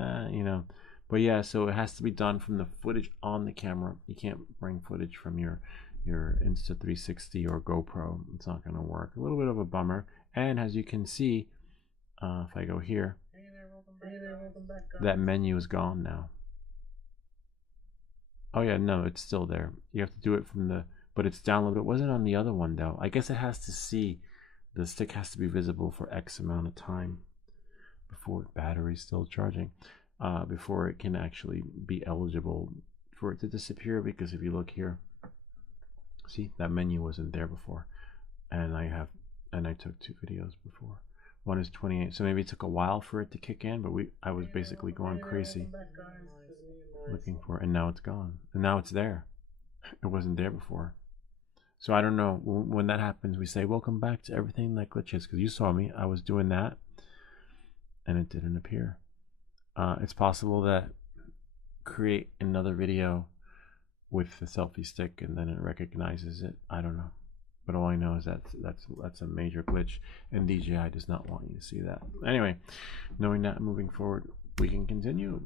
But yeah, so it has to be done from the footage on the camera. You can't bring footage from your Insta360 or GoPro. It's not going to work. A little bit of a bummer. And as you can see, if I go here, Hey there, welcome That menu is gone now. Oh yeah, no, it's still there. You have to do it from the, but it's downloaded. It wasn't on the other one though. I guess it has to see, the stick has to be visible for X amount of time before battery's still charging, before it can actually be eligible for it to disappear. Because if you look here, see that menu wasn't there before, and I took 2 videos before. One is 28, so maybe it took a while for it to kick in, but I was basically going crazy looking for it, and now it's gone, and now it's there. It wasn't there before. So I don't know, when that happens, we say welcome back to everything that glitches, because you saw me, I was doing that and it didn't appear. It's possible that create another video with the selfie stick and then it recognizes it. I don't know, but all I know is that's a major glitch, and DJI does not want you to see that. Anyway, knowing that, moving forward, we can continue.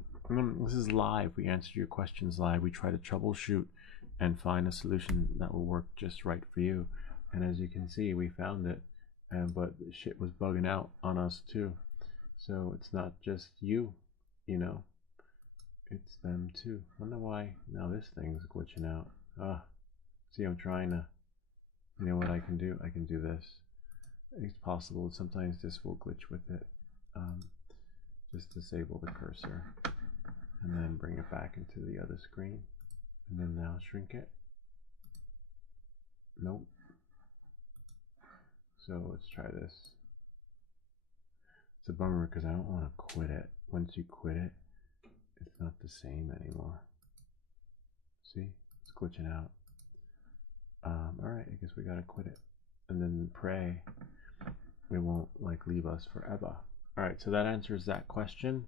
This is live. We answer your questions live. We try to troubleshoot and find a solution that will work just right for you. And as you can see, we found it, but shit was bugging out on us too. So it's not just you, you know, it's them too. Wonder why now this thing's glitching out. See, I'm trying to, you know what I can do? I can do this. It's possible sometimes this will glitch with it. Just disable the cursor and then bring it back into the other screen, and then now shrink it. Nope. So let's try this. It's a bummer because I don't want to quit it. Once you quit it, it's not the same anymore. See, it's glitching out. Alright, I guess we gotta quit it and then pray it won't like leave us forever. Alright, so that answers that question.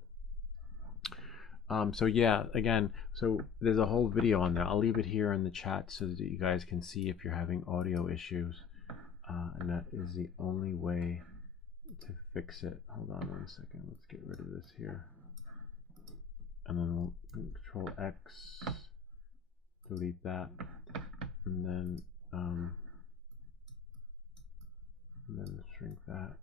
So yeah, again, so there's a whole video on that. I'll leave it here in the chat so that you guys can see if you're having audio issues, and that is the only way to fix it. Hold on 1 second, let's get rid of this here, and then we'll Control X, delete that, and then shrink that.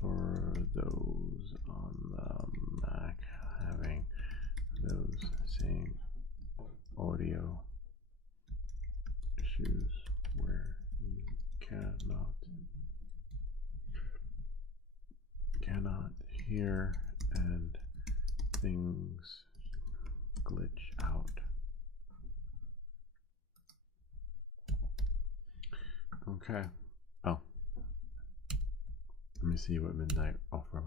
For those on the Mac having those same audio issues where you cannot hear and things glitch out. Okay. Oh, let me see what Midnight offer.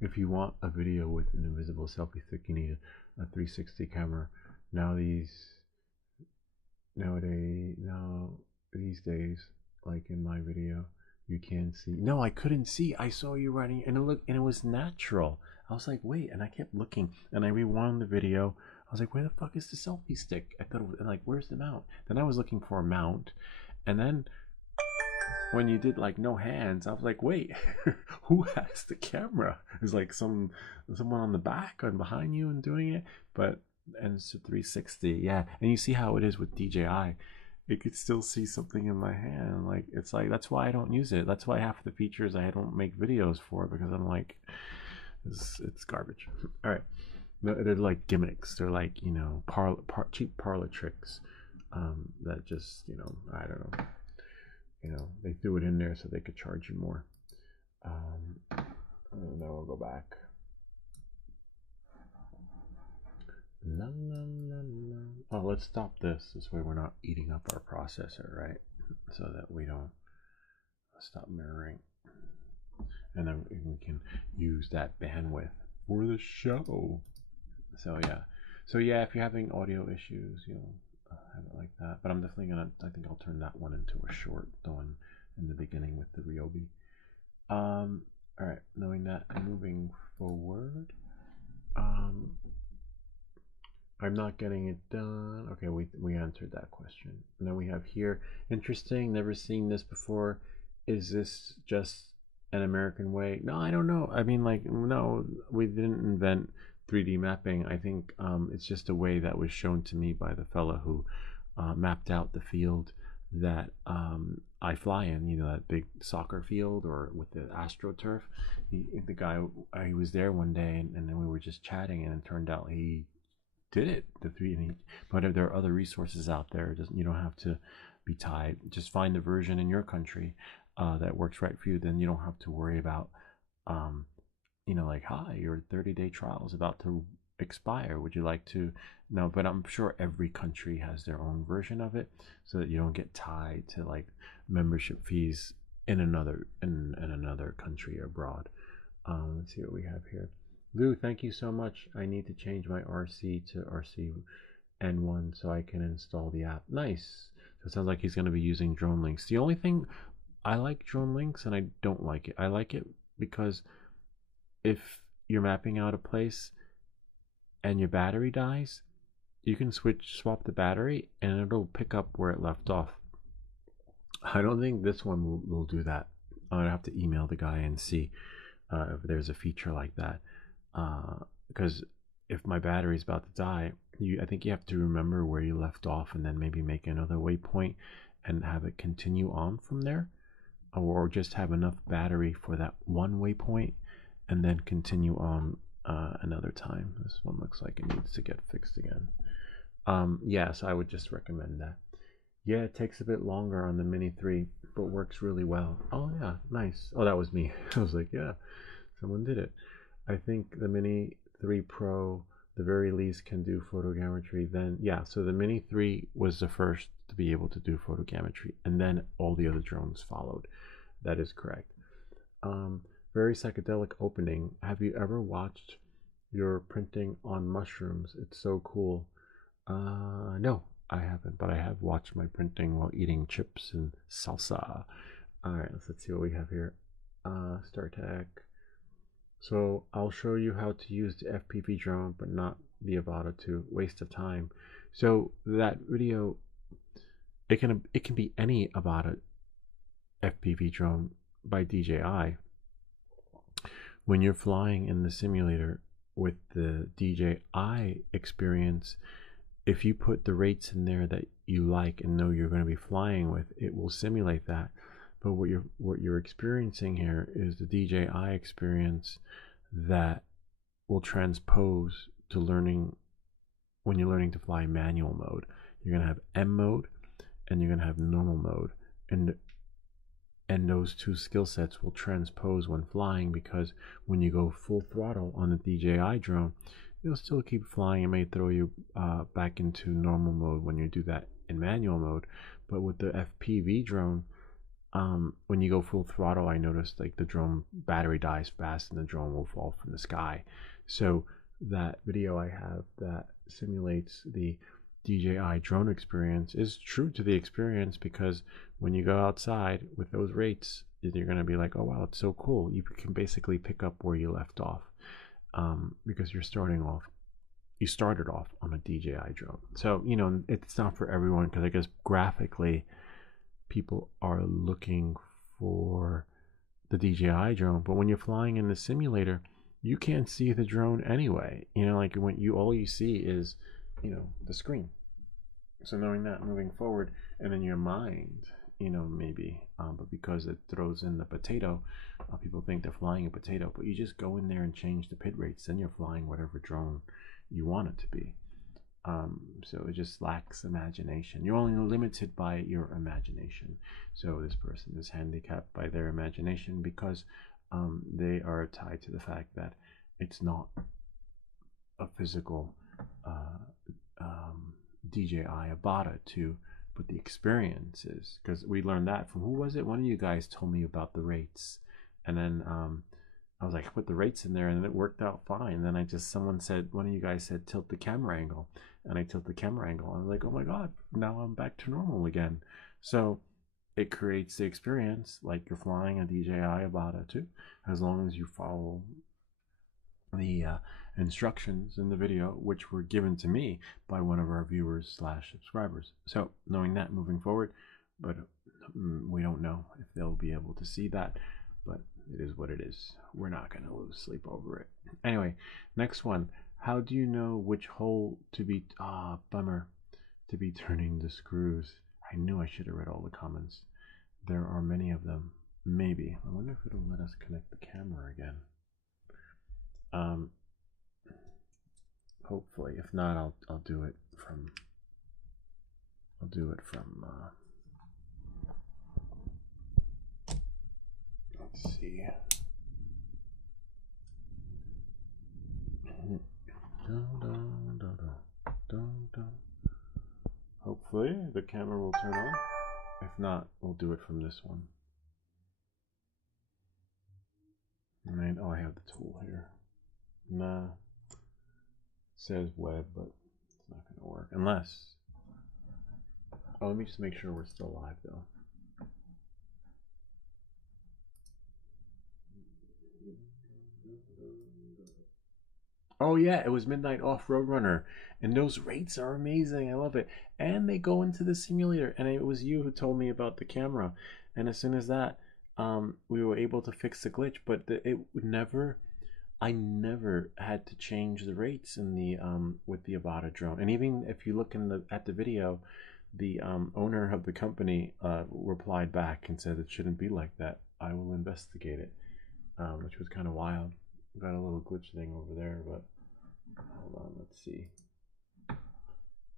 If you want a video with an invisible selfie stick, you need a 360 camera. Now these days, like in my video, you can see. No, I couldn't see. I saw you writing, and it was natural. I was like, wait, and I kept looking, and I rewound the video. I was like, where the fuck is the selfie stick? I thought it was like, where's the mount? Then I was looking for a mount, and then when you did like no hands, I was like, wait, who has the camera? It's like someone on the back and behind you and doing it. But and it's a 360, yeah. And you see how it is with DJI. It could still see something in my hand. Like it's like, that's why I don't use it. That's why half the features I don't make videos for, because I'm like, it's garbage. All right, they're like gimmicks. They're like, you know, cheap parlor tricks that just, you know, I don't know. You know, they threw it in there so they could charge you more. And then we'll go back. La, la, la, la. Oh, let's stop this. This way we're not eating up our processor, right? So that we don't stop mirroring. And then we can use that bandwidth for the show. So yeah, if you're having audio issues, you know, have it like that. But I'm definitely gonna, I think I'll turn that one into a short, the one in the beginning with the ryobi. Alright, knowing that and moving forward, I'm not getting it done. Okay, we answered that question. And then we have here, interesting, never seen this before. Is this just an American way? No, I don't know. I mean, like, no, we didn't invent 3D mapping. I think it's just a way that was shown to me by the fella who mapped out the field that I fly in, that big soccer field or with the AstroTurf. The guy, he was there one day, and then we were just chatting, and it turned out he did it. The three, but if there are other resources out there, you don't have to be tied. Just find the version in your country that works right for you. Then you don't have to worry about, um, like, hi, your 30-day trial is about to expire. Would you like to? No, but I'm sure every country has their own version of it, so that you don't get tied to like membership fees in another country abroad. Let's see what we have here. Lou, thank you so much. I need to change my RC to RCN1 so I can install the app. Nice. So it sounds like he's going to be using drone links. The only thing I like drone links and I don't like it. I like it because if you're mapping out a place and your battery dies, you can swap the battery and it'll pick up where it left off. I don't think this one will do that. I'd have to email the guy and see if there's a feature like that. Because if my battery's about to die, I think you have to remember where you left off and then maybe make another waypoint and have it continue on from there, or just have enough battery for that one waypoint and then continue on another time. This one looks like it needs to get fixed again. Yes, I would just recommend that. Yeah, it takes a bit longer on the Mini 3, but works really well. Oh yeah, nice. Oh, that was me. I was like, yeah, someone did it. I think the Mini 3 Pro, the very least, can do photogrammetry. Then, yeah, so the Mini 3 was the first to be able to do photogrammetry, and then all the other drones followed. That is correct. Very psychedelic opening. Have you ever watched your printing on mushrooms? It's so cool. No, I haven't, but I have watched my printing while eating chips and salsa. All right, let's see what we have here. StarTech. So I'll show you how to use the FPV drone, but not the Avata 2. Waste of time. So that video, it can be any Avata FPV drone by DJI. When you're flying in the simulator with the DJI experience, if you put the rates in there that you like and know you're going to be flying with, it will simulate that. But what you're experiencing here is the DJI experience that will transpose to learning when you're learning to fly manual mode. You're going to have M mode and you're going to have normal mode, and those two skill sets will transpose when flying, because when you go full throttle on the DJI drone, you'll still keep flying. It may throw you back into normal mode when you do that in manual mode. But with the FPV drone, when you go full throttle, I noticed like the drone battery dies fast and the drone will fall from the sky. So that video I have that simulates the DJI drone experience is true to the experience, because when you go outside with those rates, you're going to be like, oh wow, it's so cool. You can basically pick up where you left off, because you started off on a DJI drone. So it's not for everyone, because I guess graphically people are looking for the DJI drone, but when you're flying in the simulator, you can't see the drone anyway. Like when all you see is the screen. So knowing that moving forward, and in your mind, maybe, but because it throws in the potato, people think they're flying a potato, but you just go in there and change the pit rates, then you're flying whatever drone you want it to be. So it just lacks imagination. You're only limited by your imagination. So this person is handicapped by their imagination because they are tied to the fact that it's not a physical DJI Avata 2, but the experiences. Because we learned that from, who was it? One of you guys told me about the rates, and then I was like, I put the rates in there, and it worked out fine. And then someone said, one of you guys said, tilt the camera angle, and I tilt the camera angle. I was like, oh my god, now I'm back to normal again. So it creates the experience like you're flying a DJI Avata 2, as long as you follow the instructions in the video, which were given to me by one of our viewers / subscribers. So knowing that moving forward, but we don't know if they'll be able to see that, but it is what it is. We're not going to lose sleep over it. Anyway, next one. How do you know which hole to be, bummer, to be turning the screws? I knew I should have read all the comments. There are many of them. Maybe. I wonder if it'll let us connect the camera again. Hopefully. If not, I'll do it from. Let's see. Hopefully the camera will turn on. If not, we'll do it from this one. And oh, I have the tool here. Nah. It says web, but it's not going to work. Unless. Oh, let me just make sure we're still live though. Oh yeah, it was Midnight Off Roadrunner, and those rates are amazing. I love it. And they go into the simulator, and it was you who told me about the camera. And as soon as that, we were able to fix the glitch, but it would never. I never had to change the rates in the with the Avata drone. And even if you look at the video, the owner of the company replied back and said it shouldn't be like that. I will investigate it, which was kind of wild. Got a little glitch thing over there, but hold on, let's see.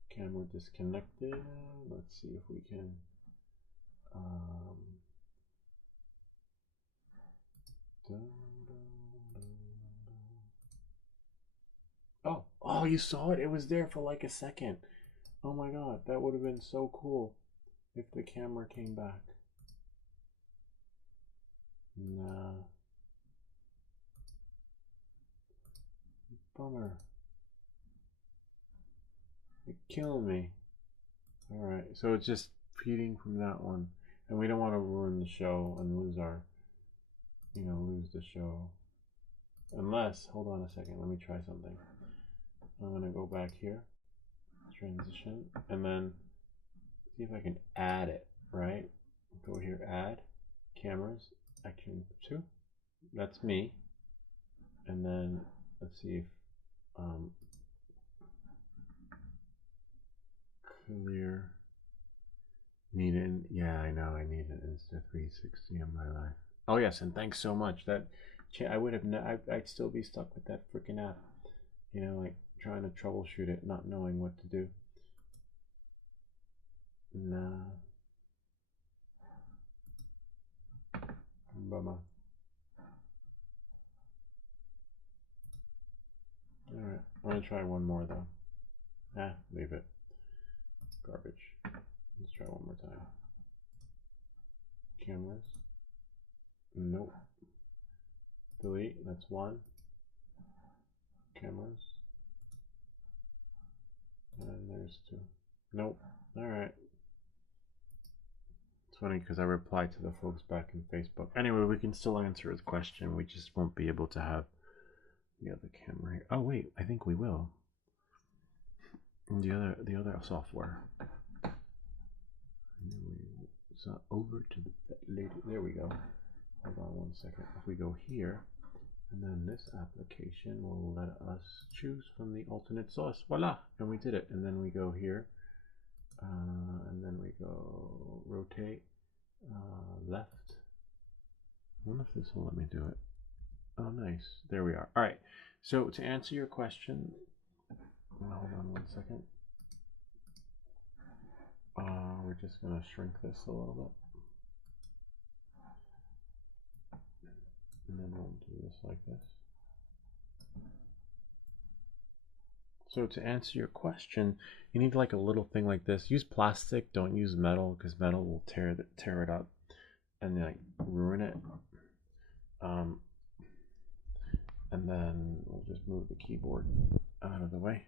Camera disconnected. Let's see if we can. Oh, you saw it? It was there for like a second. Oh my god, that would have been so cool if the camera came back. Nah. Bummer. You're killing me. Alright, so it's just feeding from that one. And we don't want to ruin the show and lose our, lose the show. Unless, hold on a second, let me try something. I'm going to go back here, transition, and then see if I can add it, right? Go here, add, cameras, action 2. That's me. And then let's see if clear. Need it. Yeah, I know. I need an Insta360 in my life. Oh yes, and thanks so much. That I would have. I'd still be stuck with that freaking app. Like trying to troubleshoot it, not knowing what to do. Nah. Bummer. Alright, I'm gonna try one more though. Leave it. Garbage. Let's try one more time. Cameras. Nope. Delete, that's one. Cameras. And there's 2. Nope. Alright. It's funny because I replied to the folks back in Facebook. Anyway, we can still answer his question. We just won't be able to have the other camera here. Oh wait, I think we will. The other software. So over to the lady. There we go. Hold on one second. If we go here, and then this application will let us choose from the alternate source. Voila! And we did it. And then we go here, and then we go rotate left. I wonder if this will let me do it. Oh, nice. There we are. All right. So to answer your question, hold on one second. We're just going to shrink this a little bit. And then we'll do this like this. So to answer your question, you need like a little thing like this. Use plastic, don't use metal, because metal will tear it up and like ruin it. And then we'll just move the keyboard out of the way.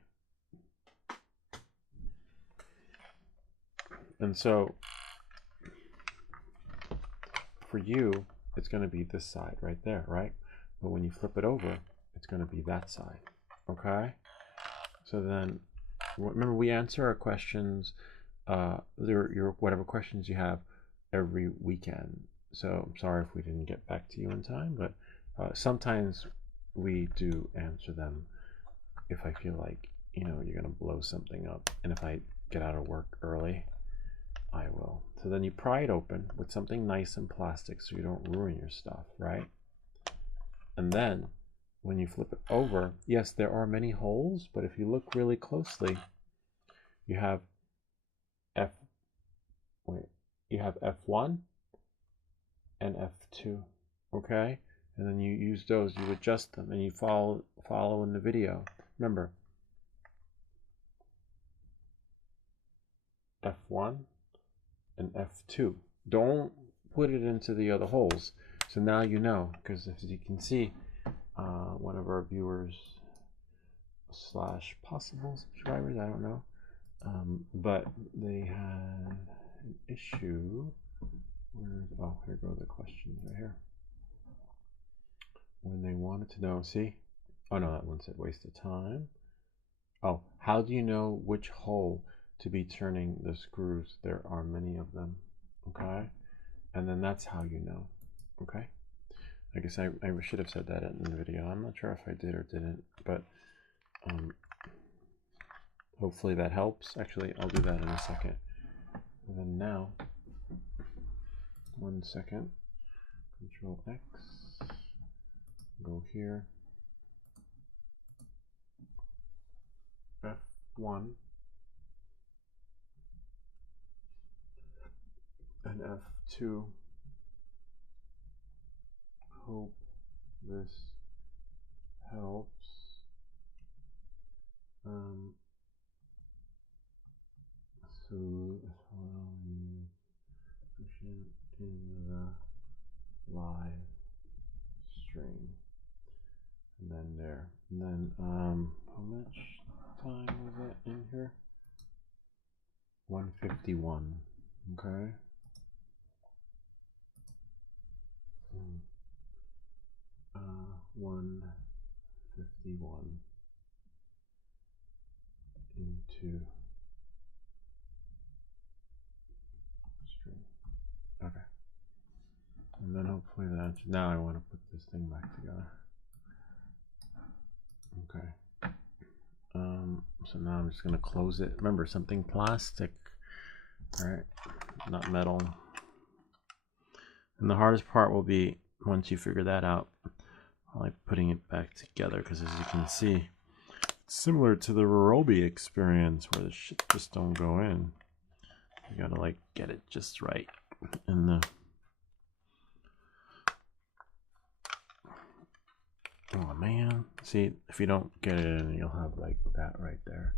And so for you, it's going to be this side right there, right? But when you flip it over, it's going to be that side. Okay? So then, remember, we answer our questions, your whatever questions you have, every weekend. So I'm sorry if we didn't get back to you in time, but sometimes we do answer them if I feel like you're gonna blow something up, and if I get out of work early, I will. So then you pry it open with something nice and plastic so you don't ruin your stuff, right? And then when you flip it over, yes, there are many holes, but if you look really closely, you have F1 and F2, okay? And then you use those, you adjust them, and you follow in the video. Remember, F1 and F2. Don't put it into the other holes. So now you know, because as you can see, one of our viewers / possible subscribers, I don't know, but they had an issue. Oh, here go the questions right here. When they wanted to know, see? Oh no, that one said waste of time. Oh, how do you know which hole to be turning the screws? There are many of them, okay? And then that's how you know, okay? I guess I should have said that in the video. I'm not sure if I did or didn't, but hopefully that helps. Actually, I'll do that in a second. And then now, 1 second, Control X, go here, F1 and F2. Hope this helps. So in the live stream, and then there, and then how much time was that in here? 151. Okay. 151 into stream. Okay. And then hopefully that answers. Now I want to put this thing back together. Okay. So now I'm just going to close it. Remember, something plastic, right? Not metal. And the hardest part will be once you figure that out, like putting it back together, because as you can see, it's similar to the ryobi experience where the shit just don't go in. You gotta like get it just right in the. Oh man, see, if you don't get it in, you'll have like that right there.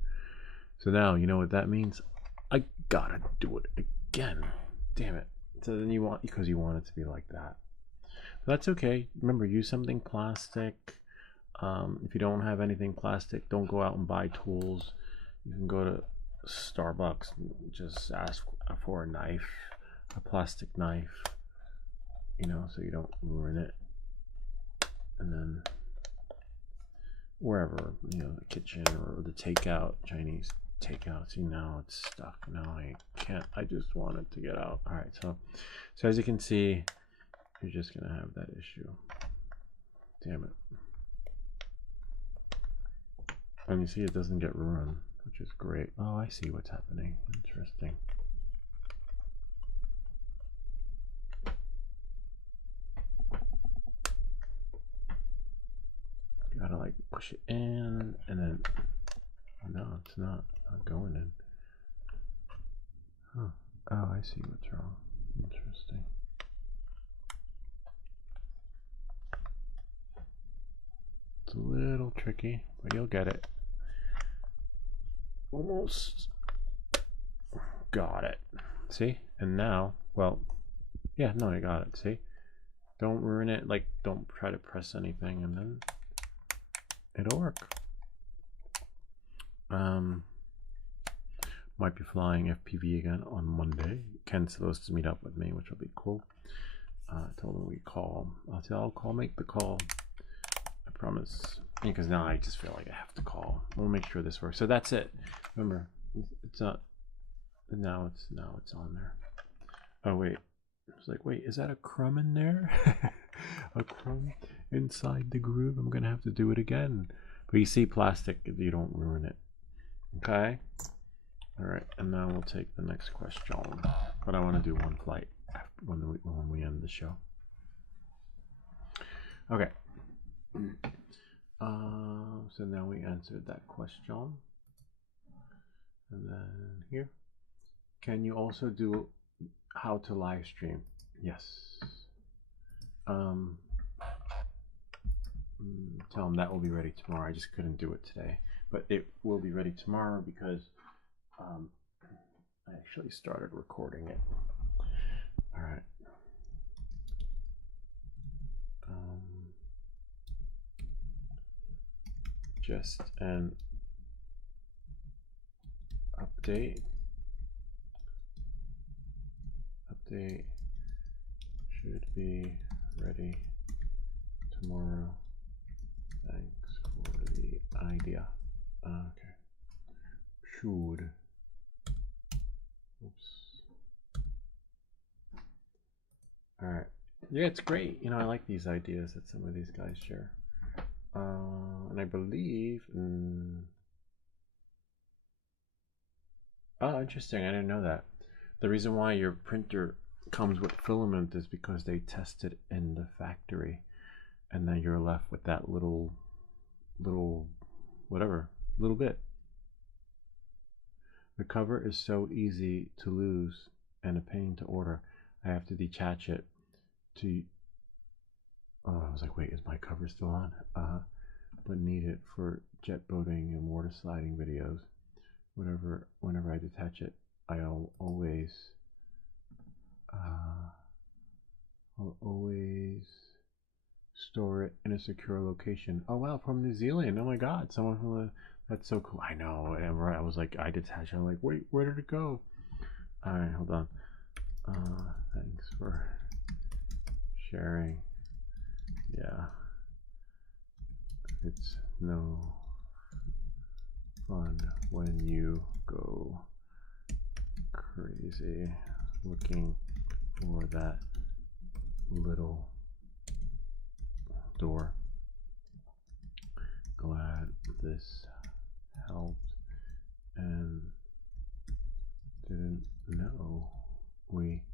So now you know what that means. I gotta do it again. Damn it. So then you want, because you want it to be like that. But that's okay. Remember, use something plastic. If you don't have anything plastic, don't go out and buy tools. You can go to Starbucks and just ask for a knife, a plastic knife, you know, so you don't ruin it. And then wherever, you know, the kitchen or the takeout, Chinese takeout. See, now it's stuck. Now I can't. I just want it to get out. All right, so as you can see, you're just gonna have that issue. Damn it. And you see it doesn't get ruined, which is great. Oh, I see what's happening. Interesting. You gotta like push it in, and then no, it's not going in. Huh. Oh, I see what's wrong. Interesting. It's a little tricky, but you'll get it. Almost got it. See? And now, well, yeah, no, I got it. See? Don't ruin it. Like, don't try to press anything, and then it'll work. Might be flying FPV again on Monday. Ken's supposed to meet up with me, which will be cool. I told him we call. I'll call, make the call. I promise. Because now I just feel like I have to call. We'll make sure this works. So that's it. Remember, it's not. Now it's on there. Oh wait, it's like, wait, is that a crumb in there? A crumb inside the groove. I'm gonna have to do it again. But you see, plastic, you don't ruin it. Okay. All right, and now we'll take the next question. But I want to do one flight when we end the show. Okay. So now we answered that question. And then here. Can you also do how to live stream? Yes. Tell them that will be ready tomorrow. I just couldn't do it today. But it will be ready tomorrow because I actually started recording it. All right. Just an update. Update should be ready tomorrow. Thanks for the idea. Okay. Should. Oops. All right. Yeah, it's great. You know, I like these ideas that some of these guys share. And I believe. Oh, interesting. I didn't know that. The reason why your printer comes with filament is because they test it in the factory, and then you're left with that little bit. The cover is so easy to lose and a pain to order. I have to detach it to. Oh, I was like, wait, is my cover still on? But need it for jet boating and water sliding videos. Whenever I detach it, I'll always store it in a secure location. Oh wow, from New Zealand. Oh my god, someone from that's so cool. I know. And I was like, I detached. I'm like, wait, where did it go? All right, hold on. Thanks for sharing. Yeah, it's no fun when you go crazy looking for that little door. Glad this helped and didn't know we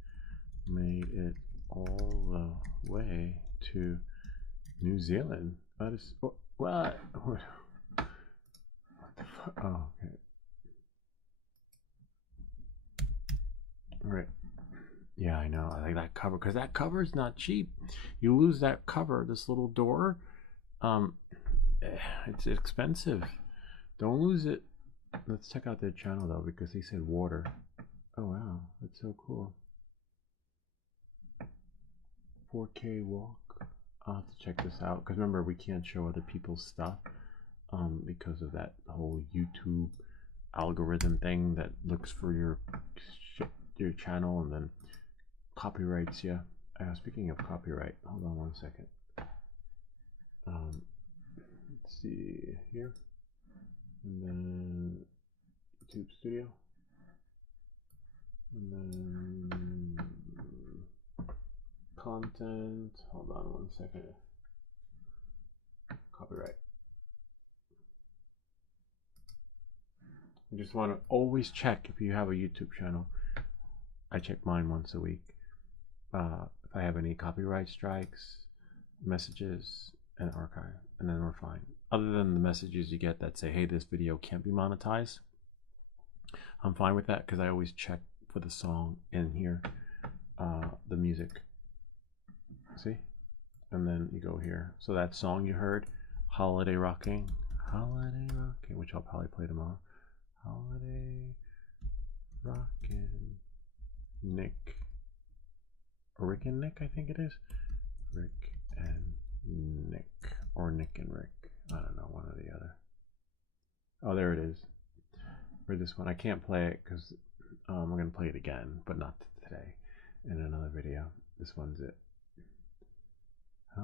made it all the way to New Zealand. That is what? What the fuck? Oh, okay. Right. Yeah, I know. I like that cover because that cover is not cheap. You lose that cover, this little door. It's expensive. Don't lose it. Let's check out their channel though because they said water. Oh wow, that's so cool. 4K walk. I'll have to check this out because remember we can't show other people's stuff because of that whole YouTube algorithm thing that looks for your channel and then copyrights you. Speaking of copyright, hold on one second. Let's see here, and then YouTube Studio, and then content. Hold on one second. Copyright. I just want to always check if you have a YouTube channel. I check mine once a week. If I have any copyright strikes, messages, and archive, and then we're fine. Other than the messages you get that say, hey, this video can't be monetized, I'm fine with that because I always check for the song in here, the music. See? And then you go here. So that song you heard, Holiday Rocking, which I'll probably play tomorrow. Holiday Rocking, Rick and Nick, I think it is. Rick and Nick, or Nick and Rick. I don't know, one or the other. Oh, there it is. For this one, I can't play it because I'm going to play it again, but not today, in another video. This one's it. I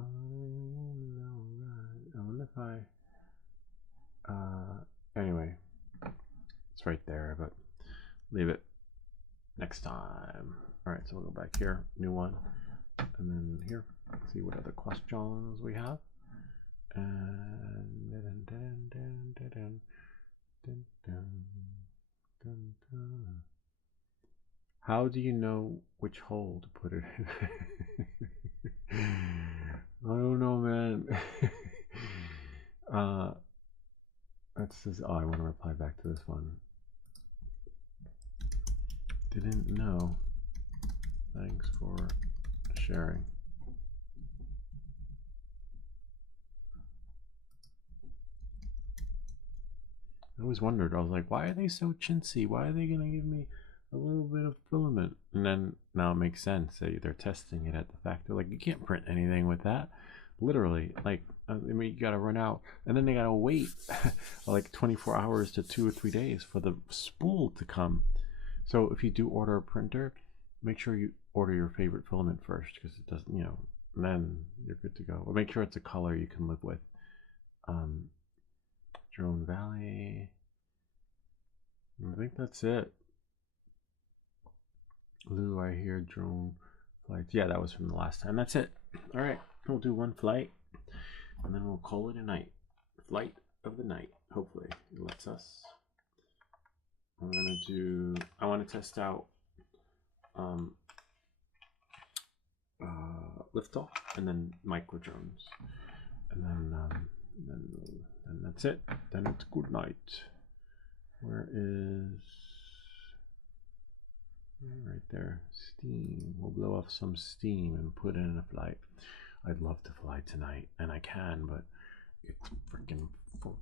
wonder if anyway, it's right there, but leave it next time. All right, so we'll go back here, new one, and then here, see what other questions we have. And How do you know which hole to put it in? I don't know, man. That says, oh, I want to reply back to this one. Didn't know. Thanks for sharing. I always wondered, I was like, why are they so chintzy? Why are they going to give me a little bit of filament? And then now it makes sense. They're testing it at the factory. Like, you can't print anything with that. Literally, like, I mean, you got to run out. And then they got to wait like 24 hours to 2 or 3 days for the spool to come. So if you do order a printer, make sure you order your favorite filament first, because it doesn't, you know, then you're good to go. But make sure it's a color you can live with. Drone Valley. I think that's it. Lou, I hear drone flights. Yeah, that was from the last time. That's it. All right, we'll do one flight, and then we'll call it a night. Flight of the night. Hopefully, it lets us. I'm gonna do. I want to test out liftoff, and then micro drones, and then that's it. Then it's good night. Where is right there? Steam. We'll blow off some steam and put in a flight. I'd love to fly tonight, and I can, but it's freaking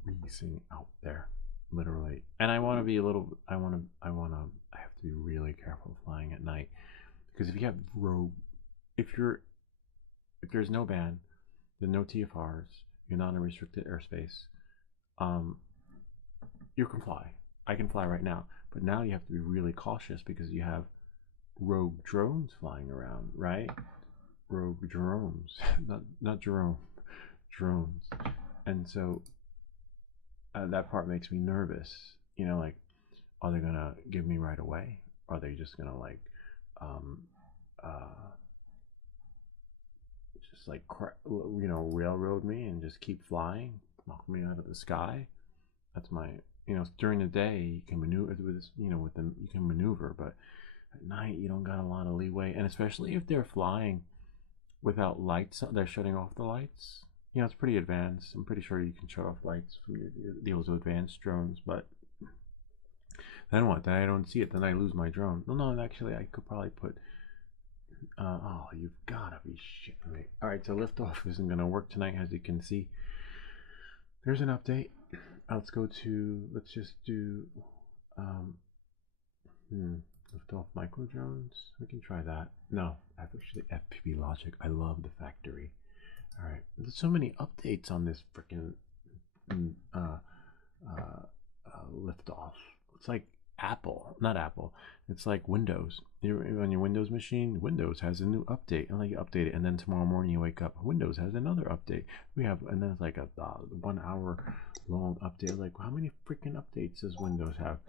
freezing out there, literally. And I want to be a little. I have to be really careful flying at night, because if you have rogue, if there's no ban, then no TFRs, you're not in a restricted airspace. You can fly. I can fly right now, but now you have to be really cautious because you have rogue drones flying around, right? Rogue drones, not Jerome, drones, and so that part makes me nervous. You know, like, are they gonna give me right away? Are they just gonna like, just like railroad me and just keep flying, knock me out of the sky? That's my, during the day you can maneuver with this, with them you can maneuver, but at night you don't got a lot of leeway, and especially if they're flying without lights, they're shutting off the lights. It's pretty advanced. I'm pretty sure you can shut off lights from those advanced drones, but then what? Then I don't see it. Then I lose my drone. No, actually, I could probably put. Oh, you've gotta be shitting me! All right, so liftoff isn't gonna work tonight, as you can see. There's an update. Let's just do liftoff micro drones. We can try that. No, actually FPV logic. I love the factory. All right, there's so many updates on this freaking liftoff. It's like not Apple. It's like Windows. You're on your Windows machine. Windows has a new update, and like you update it, and then tomorrow morning you wake up, Windows has another update. And then it's like a 1 hour long update. Like, how many freaking updates does Windows have?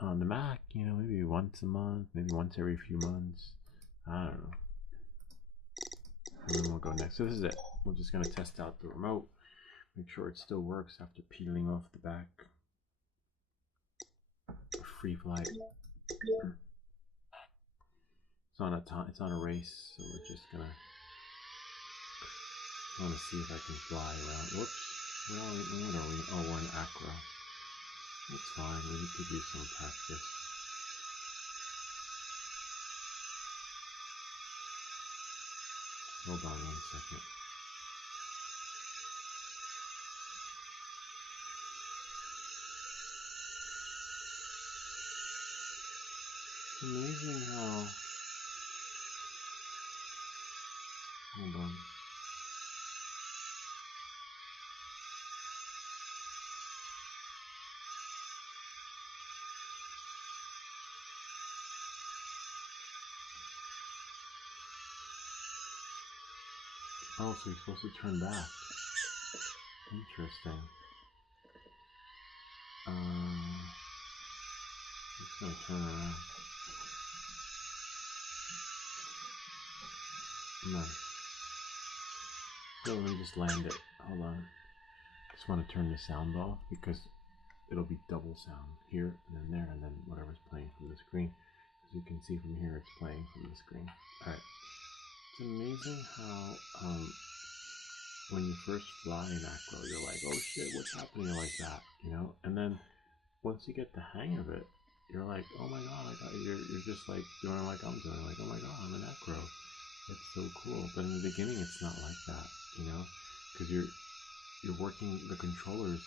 On the Mac, maybe once a month, maybe once every few months. I don't know. And then we'll go next. So this is it. We're just gonna test out the remote, make sure it still works after peeling off the back. Free flight. It's on a race, so we're just gonna. I want to see if I can fly around. Whoops. What are we? Oh, we're in acro. That's fine. We need to do some practice. Hold on 1 second. It's amazing how. Hold on. Oh, so you're supposed to turn back. Interesting. Just gonna turn around. No. So let me just land it. Hold on. Just want to turn the sound off because it'll be double sound here and then there, and then whatever's playing from the screen. As you can see from here, it's playing from the screen. All right. It's amazing how when you first fly in acro, you're like, oh shit, what's happening like that, you know? And then once you get the hang of it, you're like, oh my god, you're just like doing like I'm doing, like, oh my god, I'm an acro. That's so cool. But in the beginning, it's not like that, you know, because you're working the controllers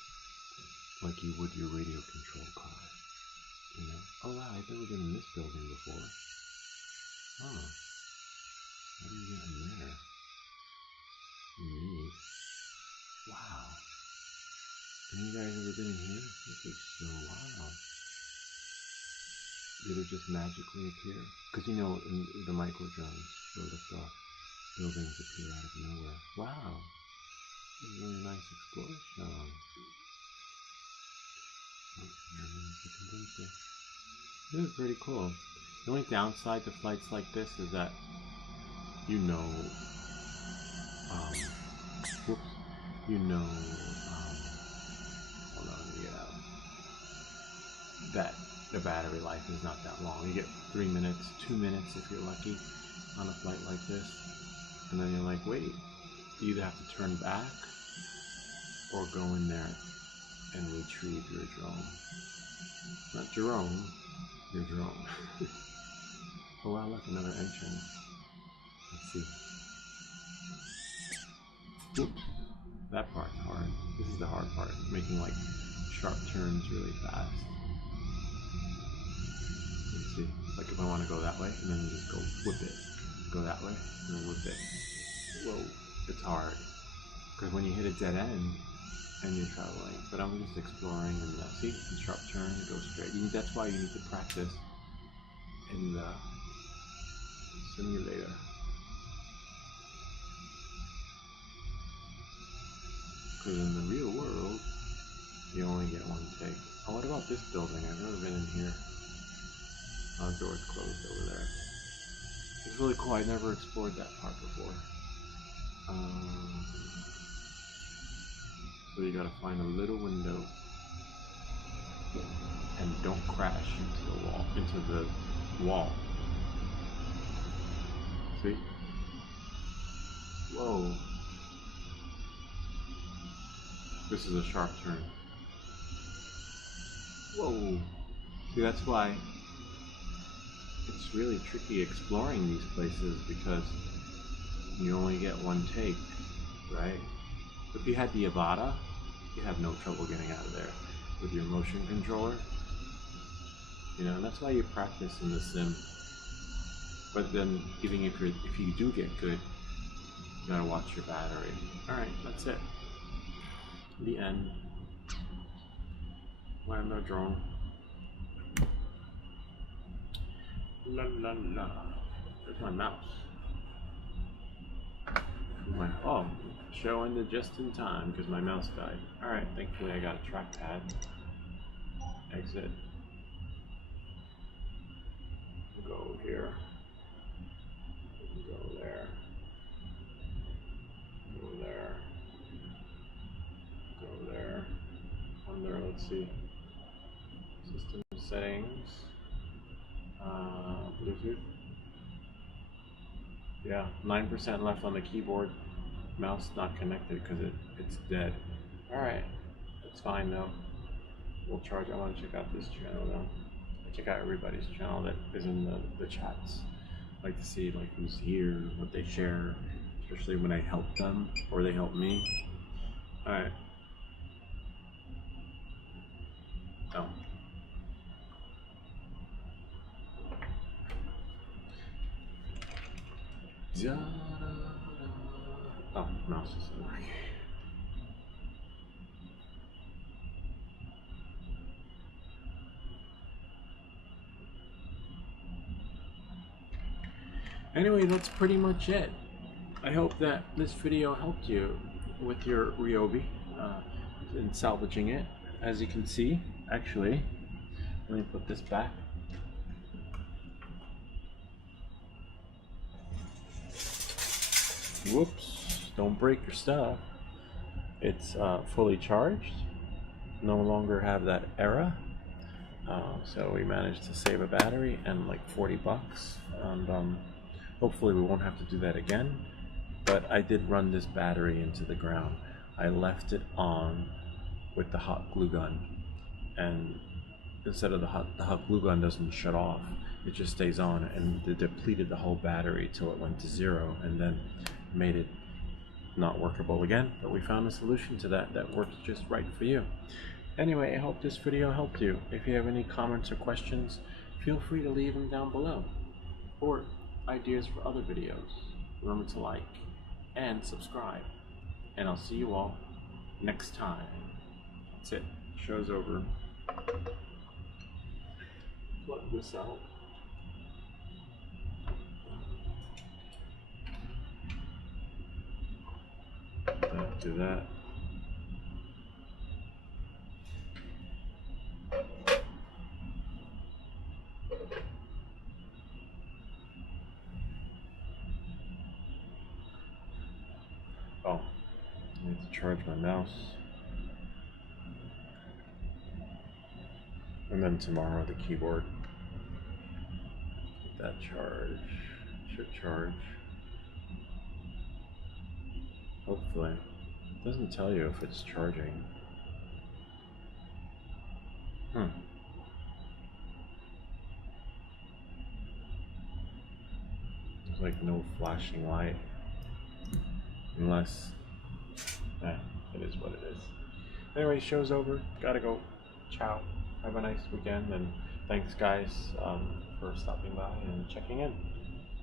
like you would your radio control car, you know. Oh wow, I've never been in this building before. Huh? How do you get in there? Neat. Wow. Have you guys ever been in here? This is so wild. Did it just magically appear? Because you know, in the micro drones, the liftoff buildings appear out of nowhere. Wow. This is a really nice exploration. This is pretty cool. The only downside to flights like this is that you know, hold on, let me get out. That the battery life is not that long. You get 3 minutes, 2 minutes if you're lucky on a flight like this. And then you're like, wait, you either have to turn back or go in there and retrieve your drone. Not Jerome, your drone. Oh wow, look, another entrance. Let's see. Oops. That part's hard. This is the hard part, making like sharp turns really fast. Let's see. Like if I want to go that way, and then just go whip it. Go that way, and then whip it. Whoa, it's hard. Because when you hit a dead end, and you're traveling, but I'm just exploring, and see, sharp turn, go straight. That's why you need to practice in the simulator. Because in the real world, you only get one take. Oh, what about this building? I've never been in here. Oh, the door's closed over there. It's really cool. I never explored that part before. So you gotta find a little window and don't crash into the wall. See? Whoa. This is a sharp turn. Whoa. See, that's why it's really tricky exploring these places, because you only get one take, right? If you had the Avata, you have no trouble getting out of there with your motion controller. You know, and that's why you practice in the sim. But then, even if you do get good, you gotta watch your battery. Alright, that's it. The end. Land the drone. La la la. There's my mouse. Oh, show ended just in time because my mouse died. Alright, thankfully I got a trackpad. Exit. Go here. Go there. Go there. Go there. Under, let's see. System settings. Bluetooth. Yeah, 9% left on the keyboard. Mouse not connected because it's dead. Alright, that's fine though. We'll charge. I want to check out this channel though. I check out everybody's channel that is in the chats. I like to see like who's here, what they share, especially when I help them or they help me. Alright. Oh. Oh, mouse isn't working. Anyway, that's pretty much it. I hope that this video helped you with your ryobi and salvaging it. As you can see, actually, let me put this back. Whoops, don't break your stuff. It's fully charged. no longer have that error. So we managed to save a battery and like 40 bucks, and hopefully we won't have to do that again. But I did run this battery into the ground. I left it on with the hot glue gun, and instead of the hot glue gun doesn't shut off, it just stays on, and it depleted the whole battery till it went to 0, and then made it not workable again. But we found a solution to that that works just right for you. Anyway, I hope this video helped you. If you have any comments or questions, feel free to leave them down below, or ideas for other videos. Remember to like and subscribe, and I'll see you all next time. That's it. Show's over. Plug this out. Do that. Oh, I need to charge my mouse. And then tomorrow the keyboard. Get that charge. Should charge. Hopefully. It doesn't tell you if it's charging. There's like no flashing light. Unless, it is what it is. Anyway, show's over. Gotta go. Ciao. Have a nice weekend, and thanks guys for stopping by and checking in.